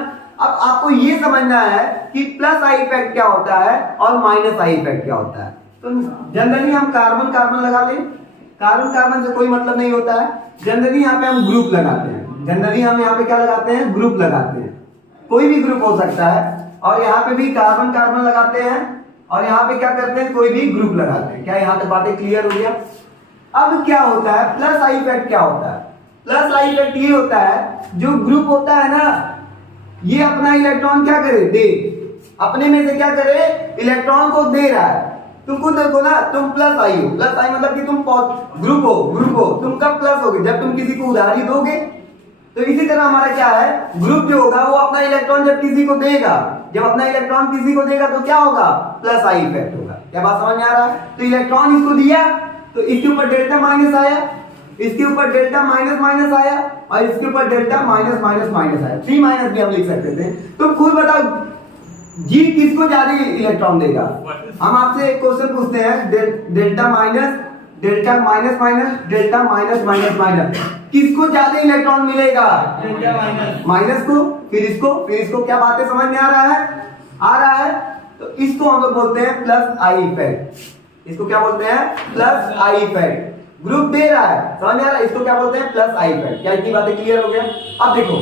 अब आपको ये समझना है कि प्लस आई इफेक्ट क्या होता है और माइनस आई इफेक्ट क्या होता है। तो जनरली हम कार्बन कार्बन लगा लें, कार्बन कार्बन से कोई मतलब नहीं होता है। जनरली यहाँ पे हम ग्रुप लगाते हैं, जनरली हम यहाँ पे क्या लगाते हैं? ग्रुप लगाते हैं। कोई भी ग्रुप हो सकता है, और यहाँ पे भी कार्बन कार्बन लगाते हैं, और यहाँ पे क्या करते हैं? कोई भी ग्रुप लगाते हैं। क्या यहाँ तक बातें क्लियर हो गया? अब क्या होता है प्लस आई इफेक्ट? क्या होता है प्लस आई इफेक्ट? ये होता है जो ग्रुप होता है ना, ये अपना इलेक्ट्रॉन क्या करे? दे, अपने में से क्या करे? इलेक्ट्रॉन को दे रहा है। तुम खुद देखो ना, तुम प्लस आई हो, प्लस आई मतलब कि तुम ग्रुप हो, तुम कब प्लस होगे? जब तुम किसी को उधारी दोगे। तो इसी तरह हमारा क्या है, ग्रुप जो होगा वो अपना इलेक्ट्रॉन जब किसी को देगा, जब अपना इलेक्ट्रॉन किसी को देगा तो क्या होगा? प्लस आई इफेक्ट होगा। क्या बात समझ में आ रहा है? तो इलेक्ट्रॉन इसको दिया तो इसके ऊपर डेल्टा माइनस आया, इसके ऊपर डेल्टा माइनस माइनस आया, और इसके ऊपर डेल्टा माइनस माइनस माइनस आया। 3 माइनस भी हम लिख सकते थे। तो खुद बताओ जी किसको ज्यादा इलेक्ट्रॉन देगा? हम आपसे एक क्वेश्चन पूछते हैं, delta minus delta minus minus delta minus minus minus, किसको ज्यादा इलेक्ट्रॉन मिलेगा? डेल्टा माइनस को। फिर इसको क्या बातें समझ में आ रहा है? आ रहा है। तो इसको हम लोग बोलते हैं प्लस आई इफेक्ट। इसको क्या बोलते हैं? Plus I effect. ग्रुप दे रहा है, समझ में आ रहा है? इसको क्या बोलते हैं? Plus I effect. क्या इतनी बातें क्लियर हो गया? अब देखो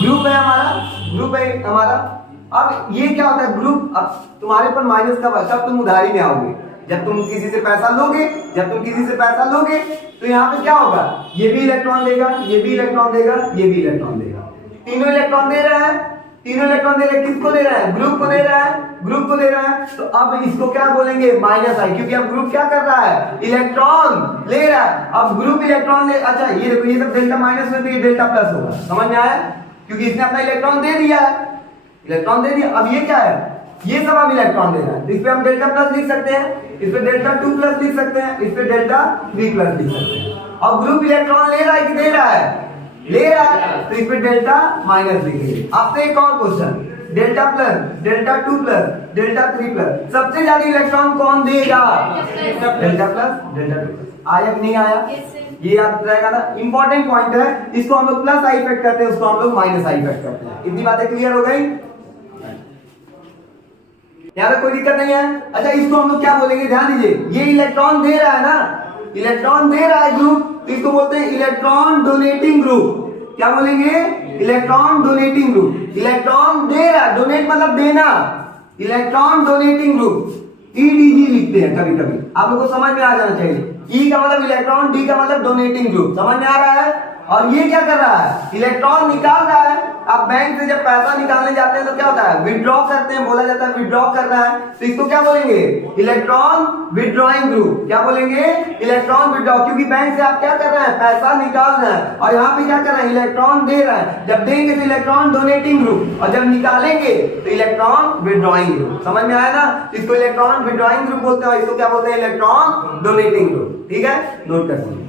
ग्रुप है हमारा, अब ये क्या होता है ग्रुप? अब तुम्हारे पर माइनस कब है? तब तुम उधारी में आओगे, जब तुम किसी से पैसा लोगे, तो यहाँ पे क्या होगा? ये भी इलेक्ट्रॉन देगा, ये भी इलेक्ट्रॉन देगा, ये भी इलेक्ट्रॉन देगा। तीनों इलेक्ट्रॉन दे रहा है, किसको दे रहा है? ग्रुप को दे रहा है। तो अब इसको क्या बोलेंगे? माइनस आई, क्योंकि अब ग्रुप क्या कर रहा है? इलेक्ट्रॉन ले रहा है। अब ग्रुप इलेक्ट्रॉन ले, अच्छा ये देखो, ये सब डेल्टा माइनस में, तो ये डेल्टा प्लस होगा। समझ में आया? क्योंकि इसने अपना इलेक्ट्रॉन दे दिया है, अब ये क्या है? ये सब अब इलेक्ट्रॉन दे रहा है। तो इस पे हम डेल्टा प्लस लिख सकते हैं, इस पे डेल्टा 2 प्लस लिख सकते हैं, इस पे डेल्टा 3 प्लस लिख सकते हैं। अब ग्रुप इलेक्ट्रॉन ले रहा है कि दे रहा है? ले रहा है, तो इस पे डेल्टा माइनस लिखेंगे। अब से एक और question, delta plus, delta 2 plus, delta 3 plus, सबसे ज्यादा इलेक्ट्रॉन कौन देगा? Delta plus, delta 2 plus. आया कि नहीं आया? ये याद रहेगा ना, इंपॉर्टेंट पॉइंट है। इसको हम लोग प्लस आई इफेक्ट करते हैं, उसको हम लोग माइनस आई इफेक्ट करते हैं। इतनी बातें क्लियर हो गई? यहाँ पे कोई दिक्कत नहीं है। अच्छा इसको हम लोग क्या बोलेंगे? ध्यान दीजिए, ये इलेक्ट्रॉन दे रहा है ना, इलेक्ट्रॉन दे रहा है ग्रुप, तो इसको बोलते हैं इलेक्ट्रॉन डोनेटिंग ग्रुप। क्या बोलेंगे? Electron donating group. इलेक्ट्रॉन दे रहा है, डोनेट मतलब देना, इलेक्ट्रॉन डोनेटिंग ग्रुप। ईडीजी लिखते हैं कभी कभी, आप लोगों को समझ में आ जाना चाहिए। ई का मतलब इलेक्ट्रॉन, डी का मतलब डोनेटिंग ग्रुप। समझ में आ रहा है? और ये क्या कर रहा है? इलेक्ट्रॉन निकाल रहा है। आप बैंक से जब पैसा निकालने जाते हैं तो क्या होता है? विड्रॉ करते हैं, बोला जाता है विड्रॉ कर रहा है, तो इसको क्या बोलेंगे? Electron withdrawing group. क्या बोलेंगे? इलेक्ट्रॉन विड्रॉ, क्योंकि बैंक से आप क्या कर रहे हैं? पैसा निकाल रहे हैं, और यहाँ पे क्या कर रहे हैं? इलेक्ट्रॉन दे रहे हैं। जब देंगे तो इलेक्ट्रॉन डोनेटिंग ग्रुप, और जब निकालेंगे तो इलेक्ट्रॉन विड्रॉइंग ग्रुप। समझ में आया ना? इसको इलेक्ट्रॉन विड्रॉइंग ग्रुप बोलते हैं, और इसको क्या बोलते हैं? Electron donating group. ठीक है, नोट कर लीजिए।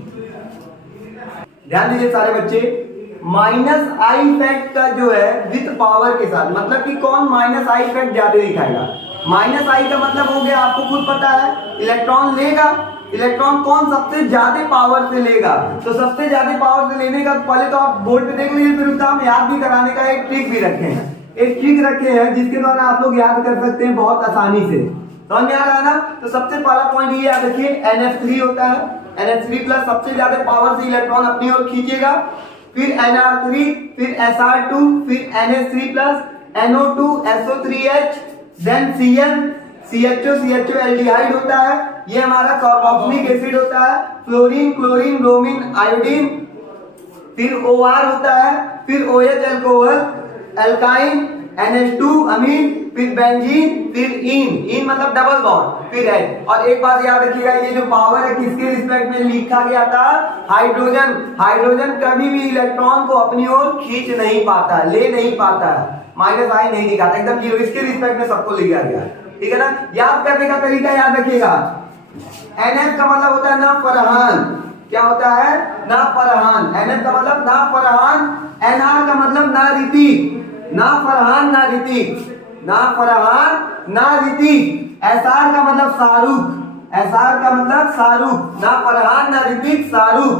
ध्यान दीजिए सारे बच्चे, माइनस आई इफेक्ट का जो है विथ पावर के साथ, मतलब कि कौन माइनस आई इफेक्ट ज्यादा दिखाएगा। माइनस आई का मतलब हो गया, आपको खुद पता है, इलेक्ट्रॉन लेगा। इलेक्ट्रॉन कौन सबसे ज्यादा पावर से लेगा? तो सबसे ज्यादा पावर से लेने का पहले तो आप बोर्ड पे देख लीजिए, फिर उसका हम याद भी कराने का एक ट्रिक भी रखे हैं। एक ट्रिक रखे हैं जिसके द्वारा आप लोग याद कर सकते हैं बहुत आसानी से। समझ में आ रहा है ना? तो सबसे पहला पॉइंट ये याद रखिए, NH3 होता है। NH3 प्लस सबसे ज्यादा पावर से इलेक्ट्रॉन अपनी ओर खींचेगा, फिर Nr3, फिर Sr2, फिर NH3+, NO2, SO3H, then Cn, CHO aldehyde होता है, ये हमारा कार्बोक्सिलिक एसिड होता है, फ्लोरीन, क्लोरीन, ब्रोमीन, आयोडीन, फिर OR होता है, फिर OH अल्कोहल, एल्काइन, NH2 अमीन, फिर बेंजीन, फिर इन मतलब डबल बॉन्ड, फिर H। और एक बात याद रखिएगा, ये जो पावर है किसके रिस्पेक्ट में लिखा गया था? हाइड्रोजन कभी भी इलेक्ट्रॉन को अपनी ओर खींच नहीं पाता, ले नहीं पाता, माइनस आई नहीं दिखाता, एकदम जीरो, इसके रिस्पेक्ट में सबको लिखा गया, ठीक है ना। याद करने का तरीका याद रखिएगा, NF का मतलब होता है ना फरहान, क्या होता है? ना फरहान। NF का मतलब ना फरहान, NR का मतलब ना ऋतिक, ना फरहान ना ऋतिक, ना फरहान ना ऋतिक। SR का मतलब शाहरुख, SR का मतलब शाहरुख, ना फरहान ना ऋतिक, शाहरुख।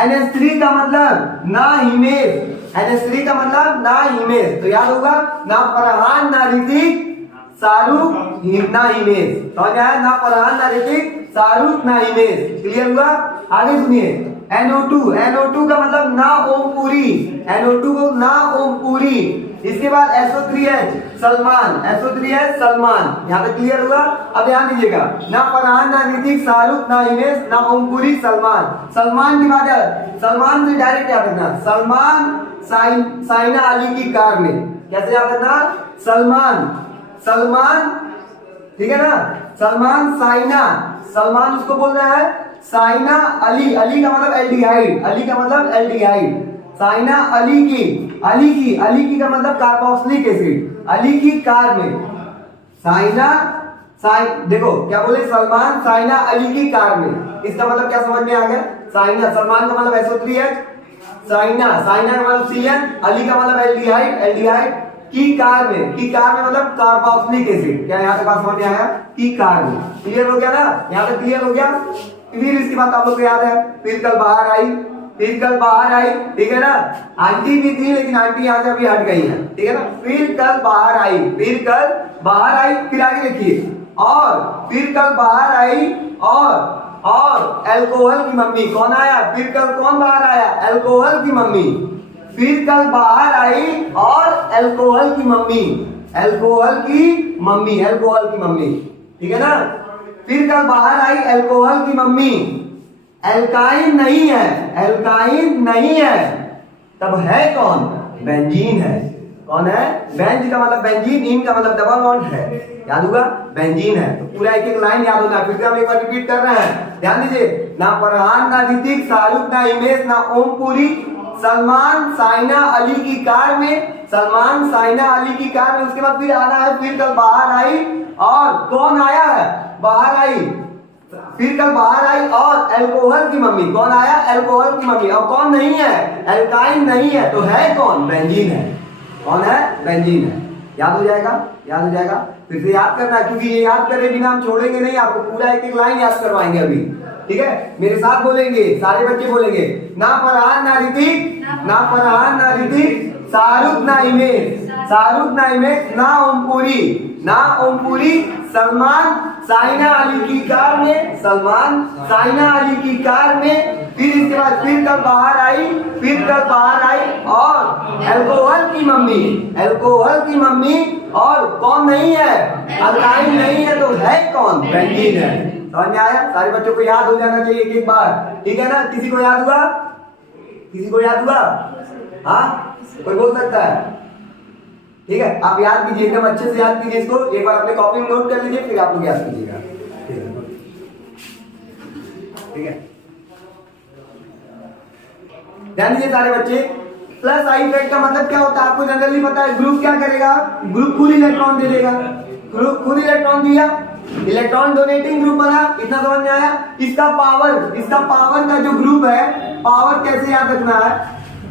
NH3 का मतलब ना हिमेश, NH3 का मतलब ना हिमेश, तो याद होगा ना फरहान ना ऋतिक, शाहरुख ना हिमेश, समझ आया? ना फरहान ना ऋतिक, शाहरुख ना हिमेश, क्लियर हुआ? आगे सुनिए, NO2 का मतलब ना ओमपुरी, NO2 को ना ओमपुरी। इसके बाद SO3H सलमान, SO3H सलमान, यहाँ तक क्लियर हुआ? अब ध्यान दीजिएगा, ना फरहान ना ऋतिक, शाहरुख ना हिमेश, ना ओमपुरी, सलमान। सलमान की बात है, सलमान से डायरेक्ट याद रखना, सलमान साइना अली की कार में, कैसे याद रखना? सलमान, ठीक है ना, सलमान साइना, सलमान उसको बोल रहा है, साइना अली, अली का मतलब एल्डिहाइड, अली का मतलब एल्डिहाइड, साइना अली की का मतलब कार्बोक्सिलिक एसिड, अली की कार में, देखो क्या बोले, सलमान साइना अली की कार में, इसका मतलब क्या समझ में आ गया? साइना, सलमान का मतलब SO3H, साइना का मतलब Cn, अली का मतलब एल्डिहाइड की कार में मतलब कार्बोक्सिलिक एसिड, क्या यहाँ तक बात समझ में आया? की कार में, क्लियर हो गया ना? यहाँ तक क्लियर हो गया? फिर इसकी बात आप लोग को याद है, फिर कल बाहर आई, ठीक है ना, आंटी भी थी लेकिन आंटी यहाँ से अभी हट गई है, ठीक है ना। फिर कल बाहर आई, फिर आगे देखिए, और फिर कल बाहर आई और अल्कोहल की मम्मी, कौन आया? फिर कल कौन बाहर आया? अल्कोहल की मम्मी। फिर कल बाहर आई और अल्कोहल की मम्मी, ठीक है ना। फिर कल बाहर आई अल्कोहल की मम्मी, एल्काइन नहीं है, तब है कौन? बेंजीन है। कौन है? बेंज का मतलब बेंजीन, इन का मतलब डबल बॉन्ड है, याद होगा? बेंजीन है। तो पूरा एक लाइन याद होगा, फिर हम एक बार रिपीट कर रहे हैं, ध्यान दीजिए, ना फरहान ना ऋतिक, शाहरुख ना हिमेश, ना ओमपुरी, सलमान साइना अली की कार में, उसके बाद फिर आना है, फिर कल बाहर आई और कौन आया है? बाहर आई, फिर कल बाहर आई और अल्कोहल की मम्मी, कौन आया? अल्कोहल की मम्मी। और कौन नहीं है? एल्काइन नहीं है, तो है कौन? बेंजीन है। कौन है? बेंजीन है। याद हो जाएगा, फिर से याद करना, क्योंकि ये याद करे बिना हम छोड़ेंगे नहीं, आपको पूरा एक लाइन याद करवाएंगे अभी, ठीक है? मेरे साथ बोलेंगे, सारे बच्चे बोलेंगे, ना फरहान ना ऋतिक, शाहरुख ना हिमेश, ना ओमपुरी, सलमान साइना अली की कार में, फिर इसके बाद फिर कल बाहर आई और अल्कोहल की मम्मी, और कौन नहीं है? अल्काइन नहीं है, तो है कौन? बेंजीन है। समझ में आया? सारे बच्चों को याद हो जाना चाहिए एक बार, ठीक है ना? किसी को याद हुआ? हाँ, कोई बोल सकता है? ठीक है, आप याद कीजिए, एकदम अच्छे से याद कीजिए इसको, एक बार अपने कॉपी में नोट कर लीजिए, फिर आप लोग याद कीजिएगा, ठीक है? ध्यान दीजिए सारे बच्चे, प्लस आई इफेक्ट का मतलब क्या होता है आपको जनरली पता है। ग्रुप क्या करेगा? ग्रुप फुल इलेक्ट्रॉन दे देगा, फुल इलेक्ट्रॉन दिया, इलेक्ट्रॉन डोनेटिंग ग्रुप बना, इतना समझ में आया? इसका पावर का जो ग्रुप है, पावर कैसे याद रखना है?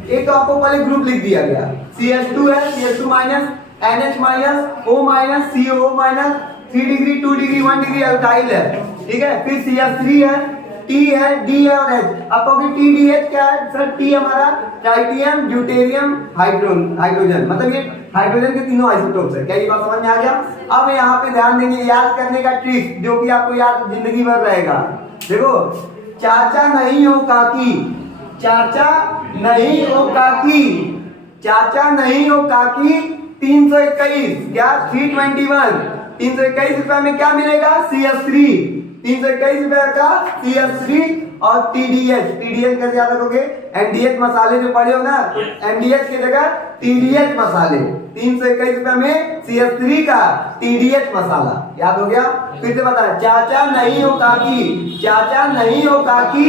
एक तो आपको पहले ग्रुप लिख दिया गया, CH2 है, CH2 minus, NH minus, O minus, CO minus, 3 degree 2 degree 1 degree alkyl है, ठीक है? फिर CH3 है, T है, D है और H। अब कहोगे TDH क्या है? सर T हमारा ट्राइटियम ड्यूटेरियम हाइड्रोजन, मतलब ये हाइड्रोजन के तीनों आइसोटोप्स है। क्या ये बात समझ में आ गया? अब यहाँ पे ध्यान देंगे, याद करने का ट्रिक जो कि आपको याद जिंदगी भर रहेगा। देखो, चाचा नहीं हो काकी, चाचा नहीं हो काकी, चाचा नहीं हो काकी 321 क्या 321, 321 रुपए में क्या मिलेगा CS3, 321 रुपए का CS3 और TDH, TDH कैसे याद रखोगे, MDH मसाले जो पढ़े हो ना, MDH की जगह TDH मसाले, 321 रुपए में CS3 का TDH मसाला याद हो गया। फिर से बता, चाचा नहीं हो काकी, चाचा नहीं हो काकी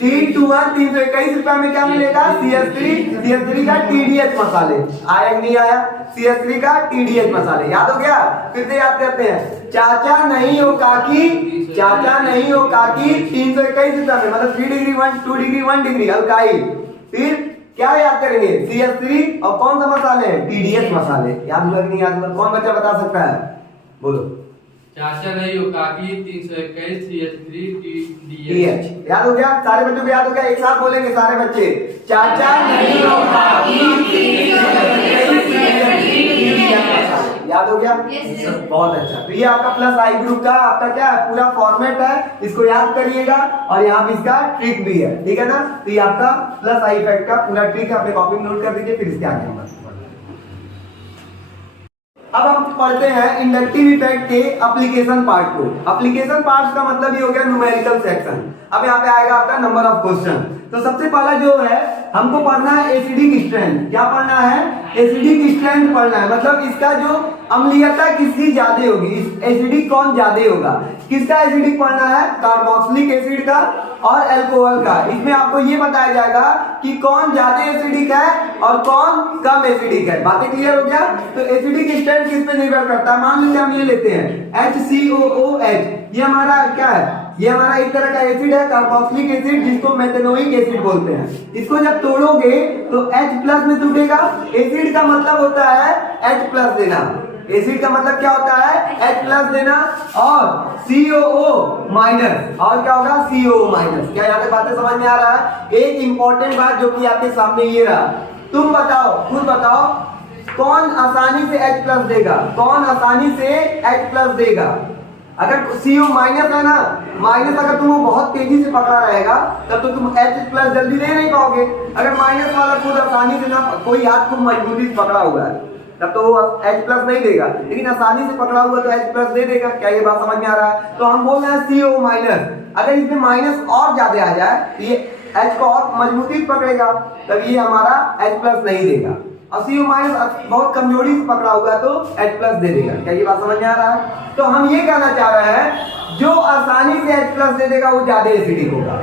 321, 321 रुपए में क्या मिलेगा CS3 का TDH मसाले, आया कि नहीं आया, CS3 का TDH मसाले याद हो गया। फिर से याद करते हैं, चाचा नहीं हो काकी, चाचा नहीं हो काकी 321 रुपए में, मतलब 3 डिग्री 1 2 डिग्री 1 डिग्री अल्काइल। फिर क्या याद करेंगे, CS3 और कौन सा मसाले हैं, TDH मसाले याद हुआ कि नहीं याद हुआ, कौन बच्चा बता सकता है, बोलो। चाचा नहीं हो काकी 321 CS3 TDH याद हो गया, सारे बच्चों को याद हो गया, एक साथ बोलेंगे सारे बच्चे, चाचा नहीं हो काकी याद हो गया। बहुत अच्छा, तो ये आपका प्लस आई ग्रुप का आपका क्या है, पूरा फॉर्मेट है, इसको याद करिएगा और यहाँ पे इसका ट्रिक भी है, ठीक है ना। तो ये आपका प्लस आई इफेक्ट का पूरा ट्रिक है, अपने कॉपी में नोट कर दीजिए, फिर इसके आगे हम अब हम पढ़ते हैं इंडक्टिव इफेक्ट के एप्लीकेशन पार्ट को। एप्लीकेशन पार्ट का मतलब ये हो गया न्यूमेरिकल सेक्शन। अब यहाँ पे आएगा आपका नंबर ऑफ क्वेश्चन। तो सबसे पहला जो है हमको पढ़ना है एसिडिक स्ट्रेंथ। क्या पढ़ना है, एसिडिक स्ट्रेंथ पढ़ना है, मतलब इसका जो अम्लीयता किसकी ज्यादा होगी, एसिडिक कौन ज्यादा होगा, किसका एसिडिक पढ़ना है, कार्बोक्सिलिक एसिड का और अल्कोहल का। इसमें आपको ये बताया जाएगा कि कौन ज्यादा एसिडिक है और कौन कम एसिडिक है। बातें क्लियर हो गया। तो एसिडिक स्ट्रेंथ किस पे निर्भर करता है, मान लीजिए हम ये लेते हैं HCOOH, ये हमारा क्या है, ये हमारा एक तरह का एसिड है कार्बोक्सिलिक एसिड, जिसको मेथेनोइक एसिड बोलते हैं। इसको जब तोड़ोगे तो H+ में टूटेगा। एसिड का मतलब होता है H+ देना, एसिड का मतलब क्या होता है, H+ देना, और COO माइनस, और क्या होगा COO माइनस। क्या यहाँ पे बातें समझ में आ रहा है। एक इंपॉर्टेंट बात जो कि आपके सामने ये रहा, तुम बताओ, खुद बताओ कौन आसानी से H+ देगा, कौन आसानी से H+ देगा। अगर CO माइनस है ना, माइनस अगर तुमको बहुत तेजी से पकड़ा रहेगा तब तो तुम H+ जल्दी दे नहीं पाओगे। अगर माइनस वाला खुद आसानी से ना, कोई हाथ खूब मजबूती से पकड़ा हुआ है तब तो वो H+ नहीं देगा, लेकिन आसानी से पकड़ा हुआ तो H+ दे देगा। क्या ये बात समझ में आ रहा है। तो हम बोल रहे हैं CO माइनस, अगर इसमें माइनस और ज्यादा आ जाए तो ये H को और मजबूती से पकड़ेगा, तब ये हमारा H+ नहीं देगा। और CO माइनस बहुत कमजोरी से पकड़ा हुआ तो H+ दे देगा। क्या ये बात समझ में आ रहा है। तो हम ये कहना चाह रहे हैं, जो आसानी से H+ दे देगा वो ज्यादा एसिडिक होगा,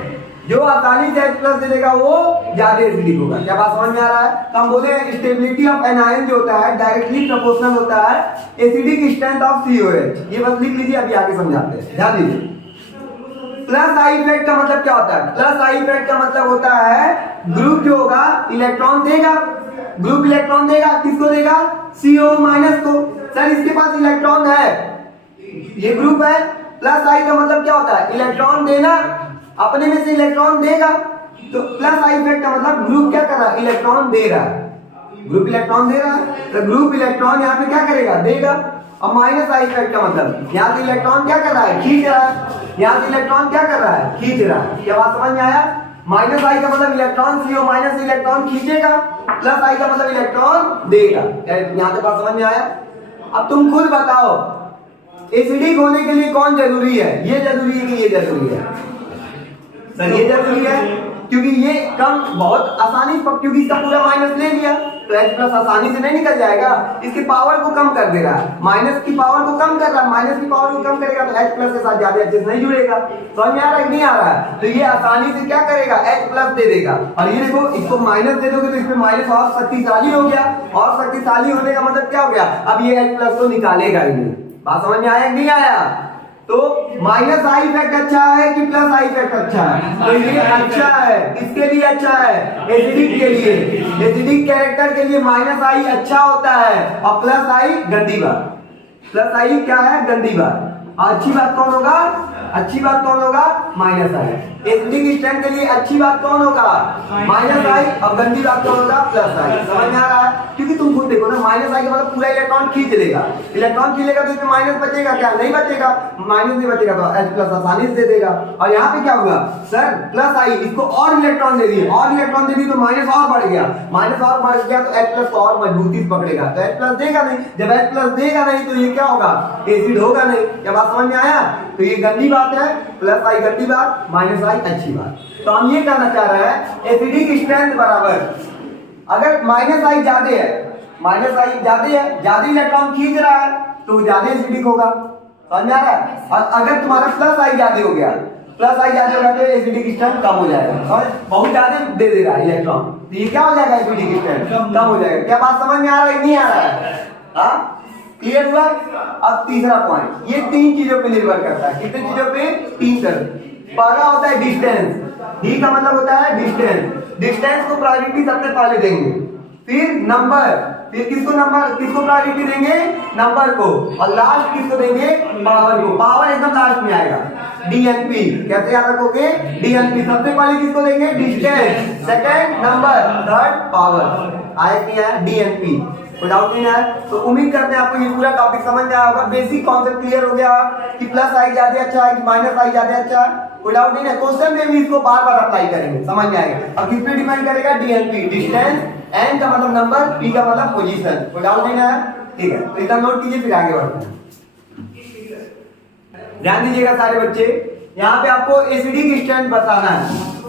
जो आसानी से H+ दे देगा वो ज्यादा एसिडिक होगा। क्या बात समझ में आ रहा है। तो हम बोले स्टेबिलिटी ऑफ एनायन जो होता है डायरेक्टली प्रोपोर्शनल होता है एसिडिक स्ट्रेंथ ऑफ COH। ये बस लिख लीजिए, अभी आगे समझाते हैं, ध्यान दीजिए। प्लस आई इफेक्ट का मतलब क्या होता है, प्लस आई इफेक्ट का मतलब होता है ग्रुप जो होगा इलेक्ट्रॉन देगा, ग्रुप इलेक्ट्रॉन देगा, किसको देगा, CO माइनस को। सर इसके पास इलेक्ट्रॉन है, ये ग्रुप है। प्लस आई का मतलब क्या होता है, इलेक्ट्रॉन देना, अपने में से इलेक्ट्रॉन देगा। तो प्लस आई इफेक्ट का मतलब ग्रुप क्या कर रहा है, इलेक्ट्रॉन दे रहा है, ग्रुप इलेक्ट्रॉन दे रहा है, तो ग्रुप इलेक्ट्रॉन यहाँ पे क्या करेगा, देगा। और माइनस आई इफेक्ट का मतलब यहाँ से इलेक्ट्रॉन क्या कर रहा है, खींच रहा है, यहाँ से इलेक्ट्रॉन क्या कर रहा है, खींच रहा है। क्या बात समझ में आया। माइनस आई का मतलब इलेक्ट्रॉन, CO माइनस इलेक्ट्रॉन खींचेगा, प्लस आई का मतलब इलेक्ट्रॉन देगा। यहाँ से बात समझ में आया। अब तुम खुद बताओ एसिडिक होने के लिए कौन जरूरी है, ये जरूरी है कि ये जरूरी है। सर ये जरूरी है क्योंकि ये कम बहुत आसानी से, क्योंकि इसका पूरा माइनस ले लिया तो H+ आसानी से नहीं निकल जाएगा, इसकी पावर को कम कर दे रहा है, माइनस की पावर को कम कर रहा है, माइनस की पावर को कम करेगा तो H+ के साथ ज्यादा अच्छे से नहीं जुड़ेगा। समझ में आ रहा है कि नहीं आ रहा है। तो ये आसानी से क्या करेगा, H+ दे देगा। और ये देखो, इसको माइनस दे दोगे तो इसमें माइनस और शक्तिशाली हो गया, और शक्तिशाली होने का मतलब क्या हो गया, अब ये H+ को निकालेगा ही नहीं। बात समझ में आया कि नहीं आया। तो माइनस आई इफेक्ट अच्छा है कि प्लस आई इफेक्ट अच्छा है, तो ये अच्छा है, किसके लिए अच्छा है, एसिडिक के लिए। एसिडिक कैरेक्टर के लिए माइनस आई अच्छा होता है और प्लस आई गंदी बात, प्लस आई क्या है, गंदी बात। और अच्छी बात कौन होगा, अच्छी बात कौन होगा, माइनस आई। एसिडिक स्ट्रेंथ के लिए अच्छी बात कौन होगा, माइनस आई, और गंदी बात कौन होगा, प्लस आई। समझ में आ रहा है, क्योंकि तुम खुद खुद देखो ना, माइनस आई का मतलब पूरा इलेक्ट्रॉन खींच लेगा, इलेक्ट्रॉन खींचेगा तो इसमें माइनस बचेगा क्या, नहीं बचेगा, माइनस नहीं बचेगा तो H प्लस आसानी से दे देगा। और यहाँ पे क्या हुआ सर, प्लस आई, इसको और इलेक्ट्रॉन दे दिए, और इलेक्ट्रॉन दे दी तो माइनस और बढ़ गया, माइनस और बढ़ गया तो H प्लस को और मजबूती से पकड़ेगा, तो H प्लस देगा नहीं, जब H प्लस देगा नहीं तो ये क्या होगा, एसिड होगा नहीं। क्या बात समझ में आया? तो ये गंदी बात है, प्लस आई गंदी बात, माइनस आई अच्छी बात। तो हम ये कहना चाह रहे हैं एसिडिक स्ट्रेंथ बराबर, अगर माइनस आई ज्यादा है, माइनस आई ज्यादा है, ज्यादा इलेक्ट्रॉन खींच रहा है तो ज्यादा एसिडिक होगा, समझ आ रहा है? और अगर तुम्हारा प्लस आई ज्यादा हो गया, प्लस आई ज्यादा हो गया तो एसिडिक स्ट्रेंथ कम हो जाएगा, समझ, बहुत ज्यादा दे दे रहा है इलेक्ट्रॉन तो ये क्या हो जाएगा, एसिडिक स्ट्रेंथ कम हो जाएगा। क्या बात समझ में आ रहा है नहीं आ रहा है? हाँ क्लियर हुआ? अब तीसरा पॉइंट, ये तीन चीजों पे निर्भर करता है, कितने चीजों पे, तीन तरह। पहला होता है डिस्टेंस, डी का मतलब होता है डिस्टेंस, डिस्टेंस को प्रायोरिटी सबसे पहले देंगे, फिर नंबर, फिर किसको प्रायोरिटी देंगे, नंबर को, और लास्ट किसको देंगे, पावर को, पावर एकदम लास्ट में आएगा, डीएनपी। कैसे याद रखोगे, डीएनपी सबसे पहले किसको देंगे, distance, second number, third power, आया नहीं आया, डीएनपी, कोई डाउट नहीं है? तो उम्मीद करते हैं आपको ये पूरा टॉपिक समझ में आया होगा, बेसिक कॉन्सेप्ट क्लियर हो गया कि प्लस आई ज्यादा अच्छा है कि माइनस आई ज्यादा अच्छा है, कोई डाउट नहीं है? क्वेश्चन में भी इसको बार बार अप्लाई करेंगे, समझ में आएगा। अब किस पे डिपेंड करेगा, डीएनपी, डिस्टेंस, एन का मतलब नंबर, पी का मतलब पोजीशन, कोई डाउट नहीं है? ठीक है, तो इतना नोट कीजिए फिर आगे बढ़ते हैं। ध्यान दीजिएगा सारे बच्चे, यहाँ पे आपको एसिडिक स्ट्रेंथ बताना है,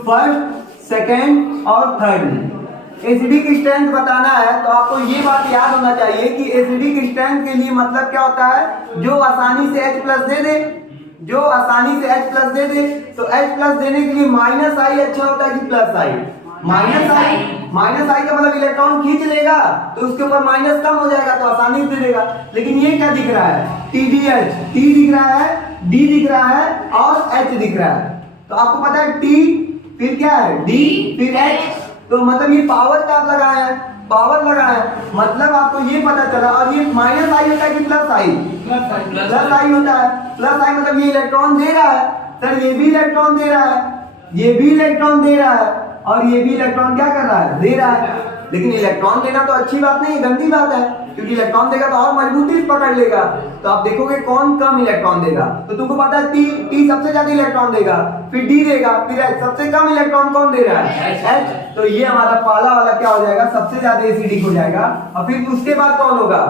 फर्स्ट, सेकेंड और थर्ड। एसिडिक स्ट्रेंथ बताना है तो आपको ये बात याद होना चाहिए कि एसिडिक स्ट्रेंथ के लिए मतलब क्या होता है, जो आसानी से H प्लस दे दे, जो आसानी से H प्लस दे दे, तो H प्लस देने के लिए माइनस आई अच्छा होता है कि प्लस आई, माइनस आई का मतलब इलेक्ट्रॉन खींच लेगा तो उसके ऊपर माइनस कम हो जाएगा तो आसानी से दे देगा। लेकिन ये क्या दिख रहा है, TDH, T दिख रहा है, D दिख रहा है और H दिख रहा है, तो आपको पता है T फिर क्या है, D फिर H, तो मतलब ये पावर का आप लगाया है, पावर लगाया है, मतलब आपको ये पता चला। और ये माइनस आई होता है कि प्लस आई, प्लस आई होता है, प्लस आई मतलब ये इलेक्ट्रॉन दे रहा है, सर ये भी इलेक्ट्रॉन दे रहा है, ये भी इलेक्ट्रॉन दे रहा है और ये भी इलेक्ट्रॉन क्या कर रहा है, दे रहा है। लेकिन इलेक्ट्रॉन देना तो अच्छी बात नहीं, गंदी बात है, क्योंकि इलेक्ट्रॉन देगा तो और मजबूती से पकड़ लेगा। तो आप देखोगे कौन कम इलेक्ट्रॉन देगा, तो तुमको पता है टी सबसे ज्यादा इलेक्ट्रॉन देगा, फिर डी देगा, फिर H, सबसे कम इलेक्ट्रॉन कौन दे रहा है, H। तो ये हमारा पहला वाला क्या हो जाएगा, सबसे ज्यादा एसिडिक हो जाएगा। और फिर उसके बाद कौन होगा,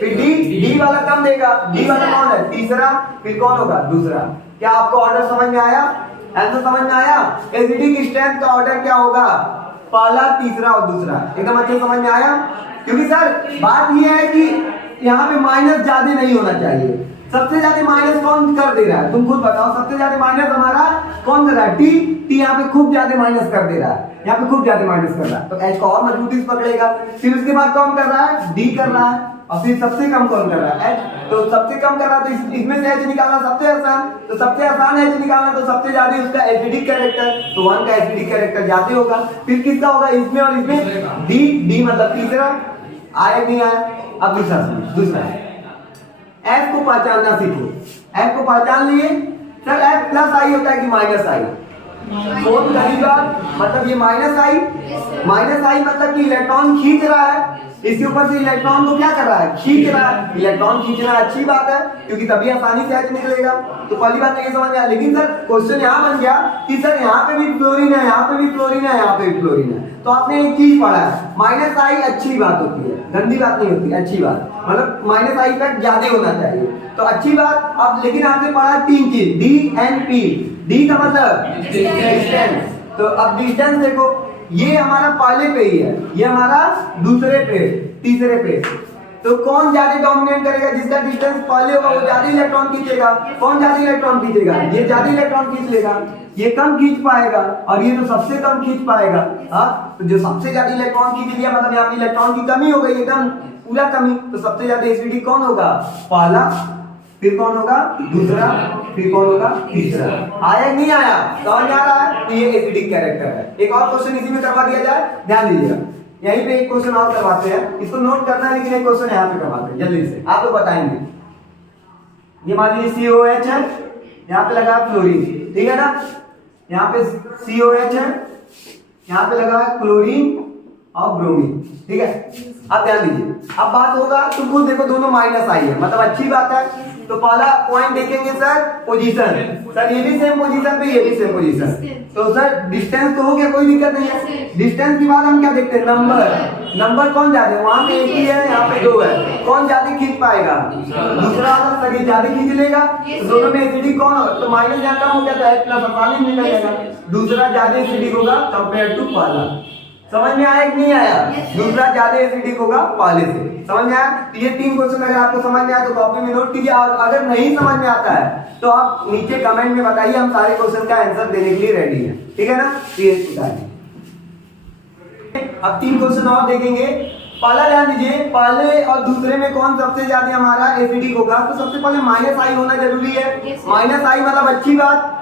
फिर डी वाला कम देगा, डी वाला कौन है, तीसरा, फिर कौन होगा, दूसरा। क्या आपको ऑर्डर समझ में आया, आंसर समझ में आया? एसिडिक स्ट्रेंथ का ऑर्डर क्या होगा, पहला, तीसरा और दूसरा, एकदम अच्छे समझ में आया? क्योंकि सर बात यह है कि यहाँ पे माइनस ज्यादा नहीं होना चाहिए, सबसे ज्यादा माइनस कौन कर दे रहा है, तुम खुद बताओ, सबसे ज्यादा माइनस हमारा कौन कर रहा है, टी यहाँ पे खूब ज्यादा माइनस कर दे रहा है, यहाँ पे खूब ज्यादा माइनस कर रहा है, तो H को और मजबूती से पकड़ेगा। फिर उसके बाद कौन कर रहा है, D कर रहा है, और फिर सबसे कम कौन कर रहा है, H। तो सबसे कम कर रहा है तो इसमें से H निकालना सबसे आसान, तो सबसे आसान H निकालना, तो सबसे ज्यादा उसका एसिडिक कैरेक्टर, तो 1 का एसिडिक कैरेक्टर ज्यादा होगा। फिर किसका होगा, इसमें और इसमें, D मतलब तीसरा, आया नहीं आया? अब दूसरा F को पहचानना सीखो, F को पहचान लिए, सर F प्लस आई होता है कि माइनस आई, फोर्थ कहीं बात, मतलब ये माइनस आई मतलब कि इलेक्ट्रॉन खींच रहा है, इसके ऊपर से इलेक्ट्रॉन को क्या कर रहा है, खींच रहा है। इलेक्ट्रॉन खींचना अच्छी बात है क्योंकि तभी आसानी से H निकलेगा, तो पहली बात तो ये समझ में आया। लेकिन सर क्वेश्चन यहाँ बन गया कि सर यहाँ पे भी फ्लोरीन है, यहाँ पे भी फ्लोरीन है, यहाँ पे भी फ्लोरीन है, तो आपने एक चीज पढ़ा है, माइनस आई अच्छी बात होती है, गंदी बात नहीं होती, अच्छी बात, मतलब माइनस आई इफेक्ट ज्यादा होना चाहिए, तो अच्छी बात। अब लेकिन आपने पढ़ा तीन चीज, डी एंड पी, डी का मतलब डिस्टेंस, तो अब डिस्टेंस देखो, ये हमारा पहले पे ही है, ये हमारा दूसरे पे, तीसरे पे, तो कौन ज्यादा डोमिनेट करेगा, जिसका डिस्टेंस पहले होगा वो ज्यादा इलेक्ट्रॉन खींचेगा। कौन ज्यादा इलेक्ट्रॉन खींचेगा, ये ज्यादा इलेक्ट्रॉन खींच लेगा, ये कम खींच पाएगा, और ये तो सबसे कम खींच पाएगा। हाँ, तो जो सबसे ज्यादा इलेक्ट्रॉन खींच लिया मतलब यहाँ पे इलेक्ट्रॉन की कमी हो गई, एकदम पूरा कमी, तो सबसे ज्यादा एसिडिक कौन होगा, पहला, फिर कौन होगा, दूसरा, फिर कौन होगा, तीसरा। आया नहीं आया, समझ आ रहा है? तो ये एसिडिक कैरेक्टर है। एक और क्वेश्चन इसी में करवा दिया जाए, ध्यान दीजिएगा, यहीं पे एक क्वेश्चन और करवाते हैं, इसको नोट करना है, लेकिन एक क्वेश्चन यहाँ पे करवाते हैं जल्दी से, आप लोग बताएंगे। ये मान लीजिए COH है, यहाँ पे लगा फ्लोरीन, ठीक है ना, यहाँ पे COH है, यहाँ पे लगा क्लोरीन और ब्रोमीन, ठीक है। अब ध्यान दीजिए, अब बात होगा तो खुद देखो दोनों माइनस आई है, मतलब अच्छी बात है। तो पहला पॉइंट देखेंगे सर पोजीशन, सर ये भी सेम पोजीशन पे ये भी सेम पोजीशन, तो सर डिस्टेंस तो हो गया, कोई दिक्कत नहीं है। डिस्टेंस के बाद हम क्या देखते हैं, नंबर, नंबर कौन ज्यादा है, वहां पे एक ही है यहाँ पे 2 है, कौन ज्यादा खींच पाएगा, दूसरा वाला सर ये ज्यादा खींच लेगा, तो दोनों में एसिडिक कौन हो, तो माइनस यहाँ कम हो गया था प्लस आसानी मिल जाएगा, दूसरा ज्यादा एसिडिक होगा कंपेयर टू पहला। समझ में आया कि नहीं आया, दूसरा ज्यादा एसिडिक होगा पहले से, समझ में आया। तो ये 3 क्वेश्चन अगर आपको समझ में आया तो कॉपी में नोट कीजिए, और अगर नहीं समझ में आता है तो आप नीचे कमेंट में बताइए, हम सारे क्वेश्चन का आंसर देने के लिए रेडी हैं, ठीक है ना। ये बताइए, अब 3 क्वेश्चन और देखेंगे। पहला ध्यान दीजिए, पहले और दूसरे में कौन सबसे ज्यादा हमारा एसिडिक होगा, तो सबसे पहले माइनस आई होना जरूरी है। माइनस आई मतलब अच्छी बात,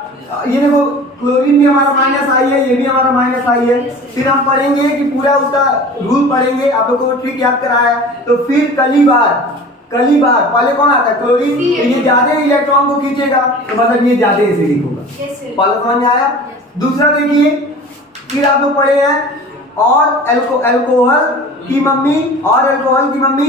ये देखो क्लोरीन भी हमारा माइनस आई है, ये भी हमारा माइनस आई है। फिर हम पढ़ेंगे कि पूरा उसका रूल पढ़ेंगे, आप लोगों को ट्रिक याद कराया है। तो फिर कली बार पहले कौन आता है, क्लोरीन, तो ये ज्यादा इलेक्ट्रॉन को खींचेगा, तो मतलब ये ज्यादा एसिडिक होगा। पहला समझ में आया। दूसरा देखिए, फिर आप लोग पढ़े हैं और अल्कोहल की मम्मी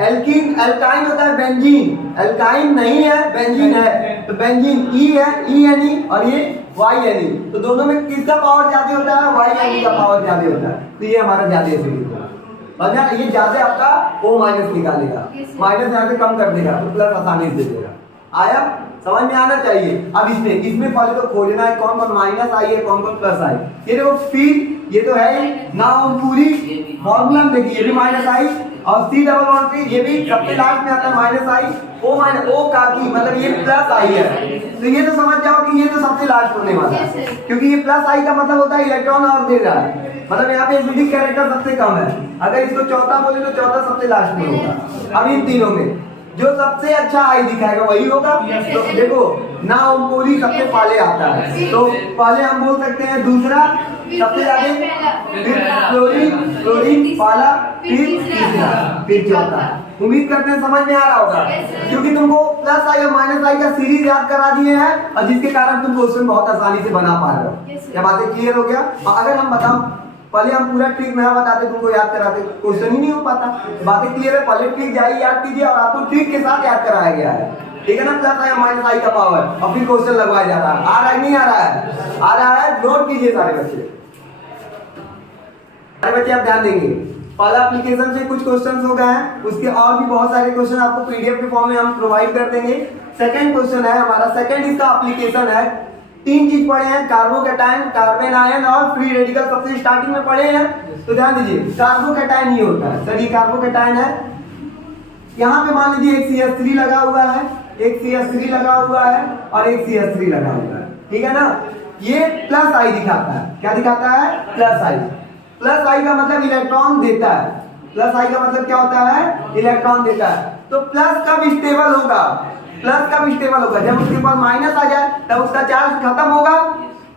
एल्कीन, अल्काइन होता है बेंजीन, अल्काइन नहीं है बेंजीन है, तो बेंजीन ई है, E और ये YNE, तो दोनों में किसका पावर ज्यादा होता है, YNE का पावर ज्यादा होता है, तो ये हमारा ज्यादा एसिडिक होगा। और ये ज्यादा आपका O माइनस निकालेगा, माइनस यहाँ से कम कर देगा, तो प्लस आसानी से दे देगा। आया, समझ में आना चाहिए। अब इसमें पहले तो खोजना है कौन कौन माइनस आई है, कौन कौन प्लस आई। ये देखो फिर ये तो है ना, पूरी फॉर्मूला में देखिए, ये भी माइनस आई, और C+3 ये भी सबसे लास्ट में आता है माइनस आई, O का की मतलब ये प्लस आई है, तो ये तो समझ जाओ कि ये तो सबसे लास्ट होने वाला है, क्योंकि ये प्लस आई का मतलब होता है इलेक्ट्रॉन और दे रहा है, मतलब यहाँ पे एसिडिक कैरेक्टर सबसे कम है। अगर इसको चौथा बोले तो चौथा सबसे लास्ट में होगा। अब इन तीनों में जो सबसे अच्छा आई दिखाएगा वही होगा। तो देखो ना ओमपुरी सबसे पहले आता है, तो पहले हम बोल सकते हैं दूसरा सबसे ज्यादा, फिर क्लोरीन पहला, फिर तीसरा, फिर चौथा। उम्मीद करते हैं समझ में आ रहा होगा, क्योंकि तुमको प्लस आई और माइनस आई का सीरीज याद करा दिए हैं, और जिसके कारण तुम क्वेश्चन बहुत आसानी से बना पा रहे हो। क्या बातें क्लियर हो गया। अगर हम बताओ पहले हम पूरा ट्रिक ना बताते, तुमको याद कराते, क्वेश्चन ही नहीं हो पाता। बातें क्लियर है, पहले ट्रिक जाइए याद कीजिए, और आपको ट्रिक के साथ याद कराया गया है, ठीक है ना। प्लस आई माइनस आई का पावर, और फिर क्वेश्चन लगवाया जा रहा है। आ रहा है नहीं आ रहा है, आ रहा है, नोट कीजिए सारे बच्चे। आप ध्यान देंगे, पहला एप्लीकेशन से कुछ क्वेश्चंस हो गए हैं, उसके और भी बहुत सारे क्वेश्चन आपको पीडीएफ के फॉर्म में हम प्रोवाइड कर देंगे। सेकंड क्वेश्चन है हमारा, सेकंड इसका एप्लीकेशन है। 3 चीज पढ़े हैं, कार्बोकैटायन, कार्बन आयन और फ्री रेडिकल, सबसे स्टार्टिंग में पढ़े हैं। तो ध्यान दीजिए, कार्बोकैटायन ये होता है सर, ये कार्बोकैटायन है। यहाँ पे मान लीजिए एक CH3 लगा हुआ है, एक CH3 लगा हुआ है, और एक CH3 लगा हुआ है, ठीक है ना। ये प्लस आई दिखाता है, क्या दिखाता है, प्लस आई। प्लस आई का मतलब इलेक्ट्रॉन देता है, प्लस आई का मतलब क्या होता है, इलेक्ट्रॉन देता है। तो प्लस कब स्टेबल होगा, प्लस कब स्टेबल होगा, जब उसके ऊपर माइनस आ जाए तब उसका चार्ज खत्म होगा।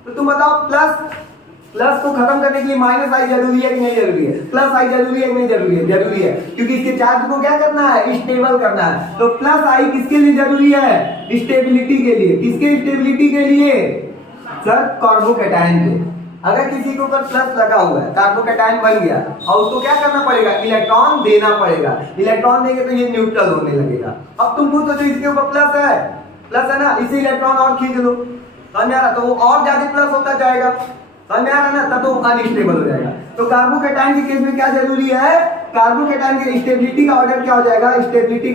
तो तुम बताओ प्लस को खत्म करने के लिए माइनस आई जरूरी है कि नहीं जरूरी है, प्लस आई जरूरी है कि नहीं जरूरी है, जरूरी है, क्योंकि इसके चार्ज को क्या करना है, स्टेबल करना है। तो प्लस आई किसके लिए जरूरी है, स्टेबिलिटी के लिए। किसके स्टेबिलिटी के लिए, सर कार्बोकैटायन के। अगर किसी के ऊपर प्लस लगा हुआ है, कार्बोकैटायन बन गया, और उसको क्या करना पड़ेगा, इलेक्ट्रॉन देना पड़ेगा। इलेक्ट्रॉन देंगे तो ये न्यूट्रल होने लगेगा। अब तुम पूछो तो इसके ऊपर प्लस है ना, इसे इलेक्ट्रॉन और खींच लो, समझ में आ रहा, तो वो और ज्यादा प्लस होता जाएगा, समझ में आ रहा ना, तब तो अनस्टेबल हो जाएगा। तो कार्बोकैटायन के केस में क्या जरूरी है, कार्बोकैटायन के स्टेबिलिटी का ऑर्डर क्या हो जाएगा, स्टेबिलिटी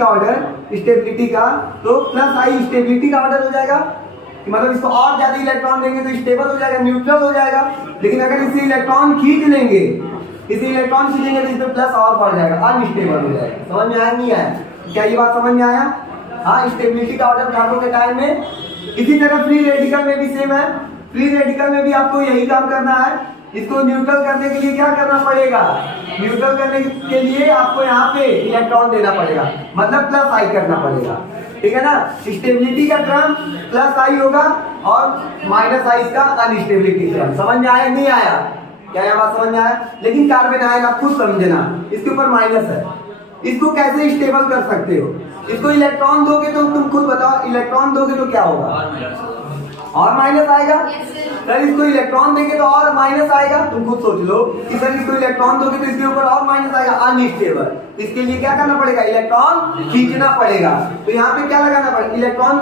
का, तो प्लस आई स्टेबिलिटी का ऑर्डर हो जाएगा, मतलब इसको और ज्यादा इलेक्ट्रॉन देंगे तो स्टेबल हो जाएगा, न्यूट्रल हो जाएगा। लेकिन अगर इसे इलेक्ट्रॉन खींच लेंगे, इसे इलेक्ट्रॉन खींचेंगे तो इसमें प्लस और बढ़ जाएगा, अनस्टेबल हो जाएगा। समझ में आया नहीं आया, क्या ये बात समझ में आया। हाँ, स्टेबिलिटी का ऑर्डर कार्बोकैटायन में। इसी तरह फ्री रेडिकल में भी सेम है, फ्री रेडिकल में भी आपको यही काम करना है। इसको न्यूट्रल करने के लिए क्या करना पड़ेगा, न्यूट्रल करने के लिए आपको यहाँ पे इलेक्ट्रॉन देना पड़ेगा, मतलब प्लस आई करना पड़ेगा, ठीक है ना। स्टेबिलिटी का टर्म प्लस आई होगा, और माइनस आई इसका अनस्टेबिलिटी टर्म। समझ में आया नहीं आया, क्या यह बात समझ में आया। लेकिन कार्बन आयन आप खुद समझना, इसके ऊपर माइनस है, इसको कैसे स्टेबल कर सकते हो। इसको इलेक्ट्रॉन दोगे तो तुम खुद बताओ, इलेक्ट्रॉन दोगे तो क्या होगा, और माइनस आएगा। Yes, sir. सर इसको इलेक्ट्रॉन देंगे तो और माइनस आएगा। तुम खुद सोच लो कि सर इसको इलेक्ट्रॉन दोगे तो इसके ऊपर और माइनस आएगा, अनस्टेबल। इसके लिए क्या करना पड़ेगा, इलेक्ट्रॉन खींचना पड़ेगा। तो यहाँ पे क्या लगाना पड़ेगा, इलेक्ट्रॉन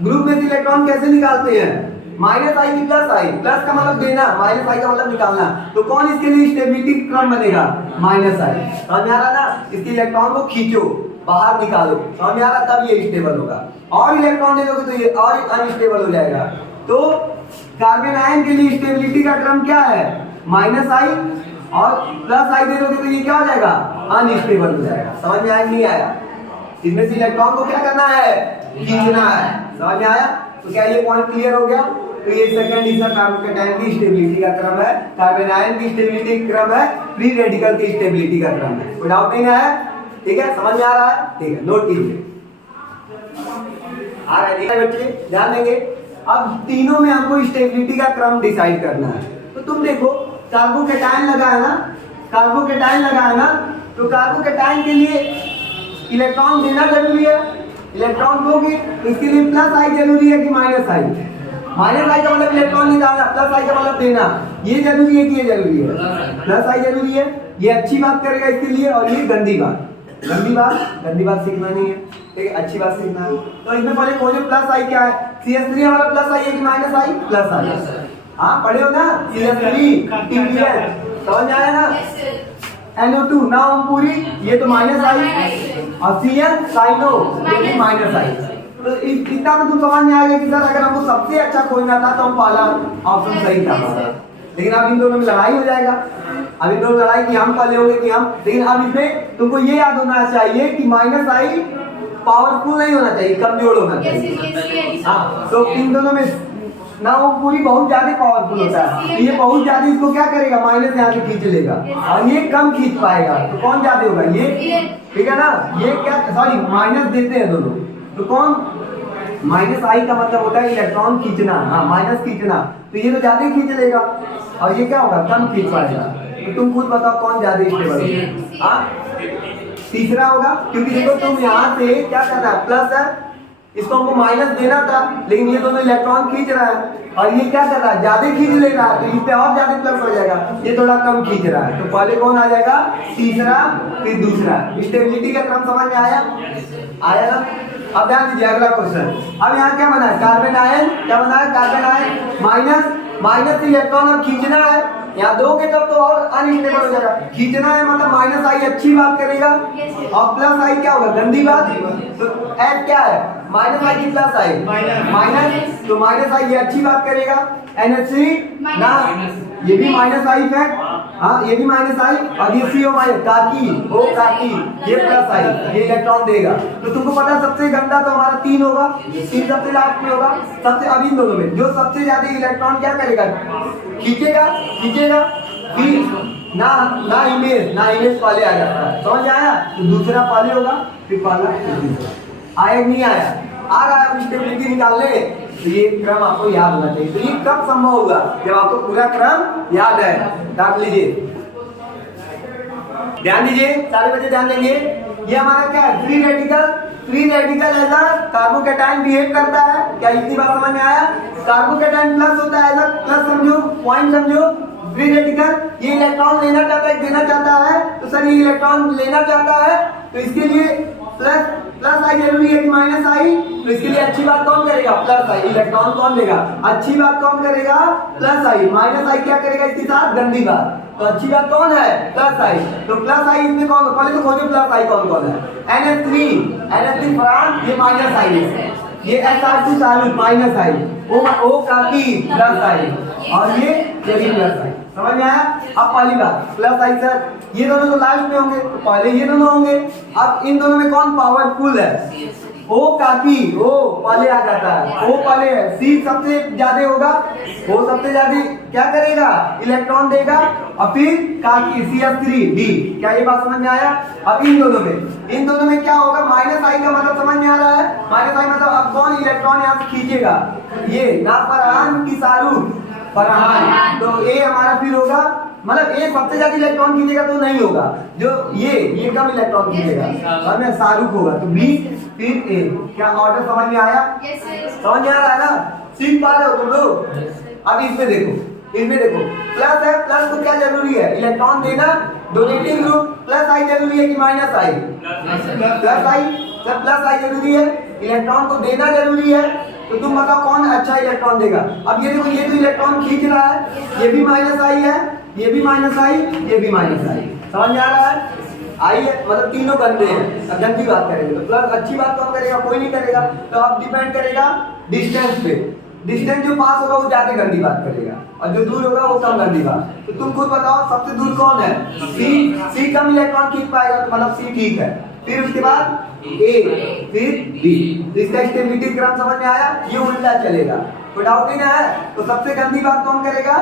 ग्रुप में से इलेक्ट्रॉन कैसे निकालते हैं, माइनस आई की प्लस आई, प्लस का मतलब देना, माइनस आई का मतलब निकालना। तो कौन इसके लिए स्टेबिलिटी क्रम बनेगा, माइनस आई। समझ में आ रहा ना, इसके इलेक्ट्रॉन को खींचो, बाहर निकालो, समझ में आ रहा, तब ये स्टेबल होगा। और इलेक्ट्रॉन दे दोगे तो ये और अनस्टेबल हो जाएगा। तो कार्बन आयन के लिए स्टेबिलिटी का क्रम क्या है, माइनस आई, और प्लस आई दे दोगे तो ये क्या हो जाएगा, अनस्टेबल हो जाएगा। समझ में आया नहीं आया, इसमें से इलेक्ट्रॉन को क्या करना है, खींचना है। समझ में आया, तो क्या ये पॉइंट क्लियर हो गया। तो ये सेकंड हिस्सा कार्बोकेटायन की स्टेबिलिटी का क्रम है, कार्बन आयन की स्टेबिलिटी क्रम है, फ्री रेडिकल की स्टेबिलिटी का क्रम है। कोई डाउट नहीं है, ठीक है, समझ में आ रहा है, ठीक है, नोट कीजिए। आ रहा है, ठीक है बच्चे, ध्यान देंगे। अब तीनों में हमको स्टेबिलिटी का क्रम डिसाइड करना है। तो तुम देखो कार्बोकेटायन लगा है ना, कार्बोकेटायन लगा है ना, तो कार्बोकेटायन के लिए इलेक्ट्रॉन देना जरूरी है, इलेक्ट्रॉन दोगे तो इसके लिए प्लस आई जरूरी है कि माइनस आई। माइनस आई का मतलब इलेक्ट्रॉन नहीं डालना, प्लस आई का मतलब देना। ये जरूरी है कि ये जरूरी है, प्लस आई जरूरी है। ये अच्छी बात करेगा इसके लिए, और ये गंदी बात, गंदी बात सीखना नहीं है, ठीक है, अच्छी बात सीखना है। तो इसमें पहले खोजो प्लस आई क्या है, CH3 हमारा प्लस आई है कि माइनस आई, प्लस आई। हाँ पढ़े हो ना, CH3 TPN, समझ में आया ना। NO2 ना हम पूरी, ये तो माइनस आई, और CN साइनो ये भी माइनस आई। तो इतना तो तुम समझ में आ गया कि सर अगर हमको सबसे अच्छा खोजना था तो हम पहला ऑप्शन सही था हमारा। लेकिन अब इन दोनों में लड़ाई हो जाएगा, अब इन दोनों में लड़ाई कि हम पहले होंगे कि हम। लेकिन अब इसमें तुमको ये याद होना चाहिए कि माइनस आई पावरफुल नहीं होना चाहिए, कमजोर होना चाहिए। हाँ, तो इन दोनों में ना वो पूरी बहुत ज्यादा पावरफुल होता है, ये बहुत ज्यादा इसको क्या करेगा, माइनस यहाँ से खींच लेगा, और ये कम खींच पाएगा। तो कौन ज्यादा होगा, ये, ठीक है ना। ये क्या, सॉरी माइनस देते हैं दोनों, तो कौन, माइनस आई का मतलब होता है इलेक्ट्रॉन खींचना, हाँ माइनस खींचना, तो ये तो ज्यादा खींच लेगा, और ये क्या होगा, कम खींच पाएगा। तो तुम खुद बताओ कौन ज्यादा स्टेबल होगा, हाँ तीसरा होगा। क्योंकि देखो तुम यहाँ से क्या करना है, प्लस है, इसको हमको माइनस देना था, लेकिन ये दोनों इलेक्ट्रॉन खींच रहा है, और ये क्या कर रहा है, ज्यादा खींच ले रहा है, तो इस पे और ज्यादा प्लस हो जाएगा, ये थोड़ा कम खींच रहा है। तो पहले कौन आ जाएगा, तीसरा, फिर दूसरा। स्टेबिलिटी का क्रम समझ में आया, आया ना। अब ध्यान दीजिए अगला क्वेश्चन। अब यहाँ क्या बना है, कार्बन आयन, क्या बना है, कार्बन आयन माइनस इलेक्ट्रॉन और खींचना है, यहाँ दोगे तब तो और अनस्टेबल हो जाएगा। खींचना है मतलब माइनस आई अच्छी बात करेगा, और प्लस आई क्या होगा, गंदी बात। तो एड क्या है, माइनस आई की प्लस आई, माइनस, तो माइनस आई ये अच्छी बात करेगा। NH3 ना, ये भी माइनस आई है, हाँ ये भी माइनस आई, और ये CO माइनस, काकी ओ काकी, ये प्लस आई, ये इलेक्ट्रॉन देगा। तो तुमको पता है सबसे गंदा तो हमारा 3 होगा, 3 सबसे लास्ट में होगा। सबसे, अब इन दोनों में जो सबसे ज्यादा इलेक्ट्रॉन क्या करेगा, खींचेगा, फिर ना इमेज पहले आ जाता है, समझ आया। तो दूसरा पहले होगा, फिर पहला, फिर दूसरा। आया नहीं आया, आ रहा है स्टेबिलिटी निकालने। तो ये क्रम आपको याद होना चाहिए। तो ये कब संभव होगा, जब आपको पूरा क्रम याद है। काट लीजिए, ध्यान दीजिए, सारे बच्चे ध्यान देंगे। ये हमारा क्या है, फ्री रेडिकल ऐसा कार्बोकेटायन बिहेव करता है, क्या इतनी बात समझ में आया। कार्बोकेटायन प्लस होता है, ऐसा प्लस समझो, पॉइंट समझो। फ्री रेडिकल ये इलेक्ट्रॉन लेना चाहता है, देना चाहता है, तो सर ये इलेक्ट्रॉन लेना चाहता है, तो इसके लिए प्लस आई जरूरी है कि माइनस आई। तो इसके लिए अच्छी बात कौन करेगा, प्लस आई, इलेक्ट्रॉन कौन देगा, अच्छी बात कौन करेगा, प्लस आई। माइनस आई क्या करेगा इसके साथ, गंदी बात। तो अच्छी बात कौन है, प्लस आई। तो प्लस आई इसमें कौन, पहले तो खोजो प्लस आई कौन कौन है। NH3 फरान, ये माइनस आई है, ये SR2 चालू माइनस आई, ओ काकी प्लस आई, और ये प्लस आई। समझ में आया। अब पहली बात प्लस आई, सर ये दोनों तो लास्ट में होंगे, तो पहले ये दोनों होंगे। अब इन दोनों में कौन पावरफुल है, ओ काकी, ओ पहले आ जाता है, ओ पहले है। सी सबसे ज्यादा होगा, ओ सबसे ज्यादा क्या करेगा, इलेक्ट्रॉन देगा, और फिर काकी CH3 D। क्या ये बात समझ में आया। अब इन दोनों में क्या होगा, माइनस आई का मतलब समझ में आ रहा है। माइनस आई मतलब अब कौन इलेक्ट्रॉन यहाँ से खींचेगा, ये ना फरहान की शाहरुख, फरहान। तो ए हमारा फिर होगा, मतलब ए सबसे ज्यादा इलेक्ट्रॉन खींचेगा तो नहीं होगा, जो ये कम इलेक्ट्रॉन खींचेगा, और में शाहरुख होगा। तो बी फिर ए। क्या ऑर्डर समझ में आया, समझ में आ रहा है ना। सीख पा रहे हो तुम लोग? अब इसमें देखो, प्लस है, प्लस को क्या जरूरी है? इलेक्ट्रॉन देना। डोनेटिंग ग्रुप प्लस आई जरूरी है कि माइनस आई? प्लस आई। जब प्लस आई जरूरी है, इलेक्ट्रॉन को देना जरूरी है, तो तुम बताओ कौन अच्छा इलेक्ट्रॉन देगा? अब ये देखो, ये तो इलेक्ट्रॉन खींच रहा है, ये भी माइनस आई है, ये भी माइनस आई, ये भी माइनस आई। समझ में आ रहा है? आई है मतलब तीनों गंदे हैं। अब गंदी बात करेंगे तो प्लस अच्छी बात कौन करेगा? कोई नहीं करेगा। तो अब डिपेंड करेगा डिस्टेंस पे। डिस्टेंस जो पास होगा वो ज्यादा गंदी बात करेगा और जो दूर होगा वो कम गंदी बात। तो तुम खुद बताओ सबसे दूर कौन है? सी कम इलेक्ट्रॉन खींच पाएगा, तो मतलब सी ठीक है। फिर उसके बाद ए, फिर बी। इसका स्टेबिलिटी क्रम समझ में आया? ये उल्टा चलेगा, कोई डाउट नहीं है? तो सबसे गंदी बात कौन करेगा?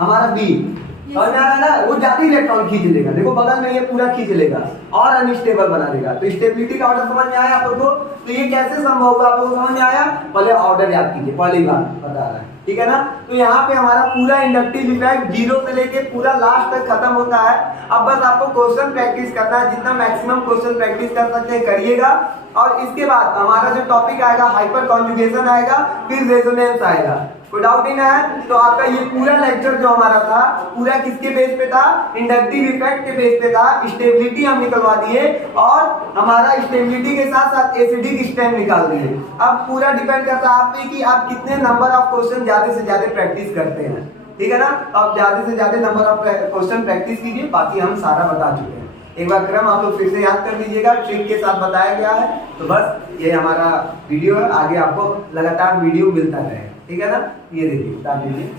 हमारा बी। समझ में आ रहा है ना? वो ज्यादा इलेक्ट्रॉन खींच लेगा। देखो बगल में ये पूरा खींच लेगा और अनस्टेबल बना देगा। तो स्टेबिलिटी का ऑर्डर समझ में आया आप लोगों को? तो ये कैसे संभव होगा आप लोगों को समझ में आया? पहले ऑर्डर याद कीजिए, पहली बात बता रहा है, ठीक है ना? तो यहाँ पे हमारा पूरा इंडक्टिव इफेक्ट जीरो से लेके पूरा लास्ट तक खत्म होता है। अब बस आपको क्वेश्चन प्रैक्टिस करना है, जितना मैक्सिमम क्वेश्चन प्रैक्टिस कर सकते हैं करिएगा। और इसके बाद हमारा जो टॉपिक आएगा हाइपर कॉन्जुगेशन आएगा, फिर रेजोनेंस आएगा। कोई डाउट नहीं है? तो आपका ये पूरा लेक्चर जो हमारा था पूरा किसके बेस पे था? इंडक्टिव इफेक्ट के बेस पे था। स्टेबिलिटी हम निकलवा दिए और हमारा स्टेबिलिटी के साथ साथ एसिडिक स्ट्रेंथ निकाल दिए। अब पूरा डिपेंड करता है आप पे कि आप कितने नंबर ऑफ क्वेश्चन ज्यादा से ज्यादा प्रैक्टिस करते हैं, ठीक है ना? आप ज्यादा से ज्यादा नंबर ऑफ क्वेश्चन प्रैक्टिस कीजिए, बाकी हम सारा बता चुके हैं। एक बार क्रम आप लोग फिर से याद कर लीजिएगा, ट्रिक के साथ बताया गया है। तो बस ये हमारा वीडियो है, आगे आपको लगातार वीडियो मिलता रहे, ठीक है ना? ये देखिए बता दीजिए।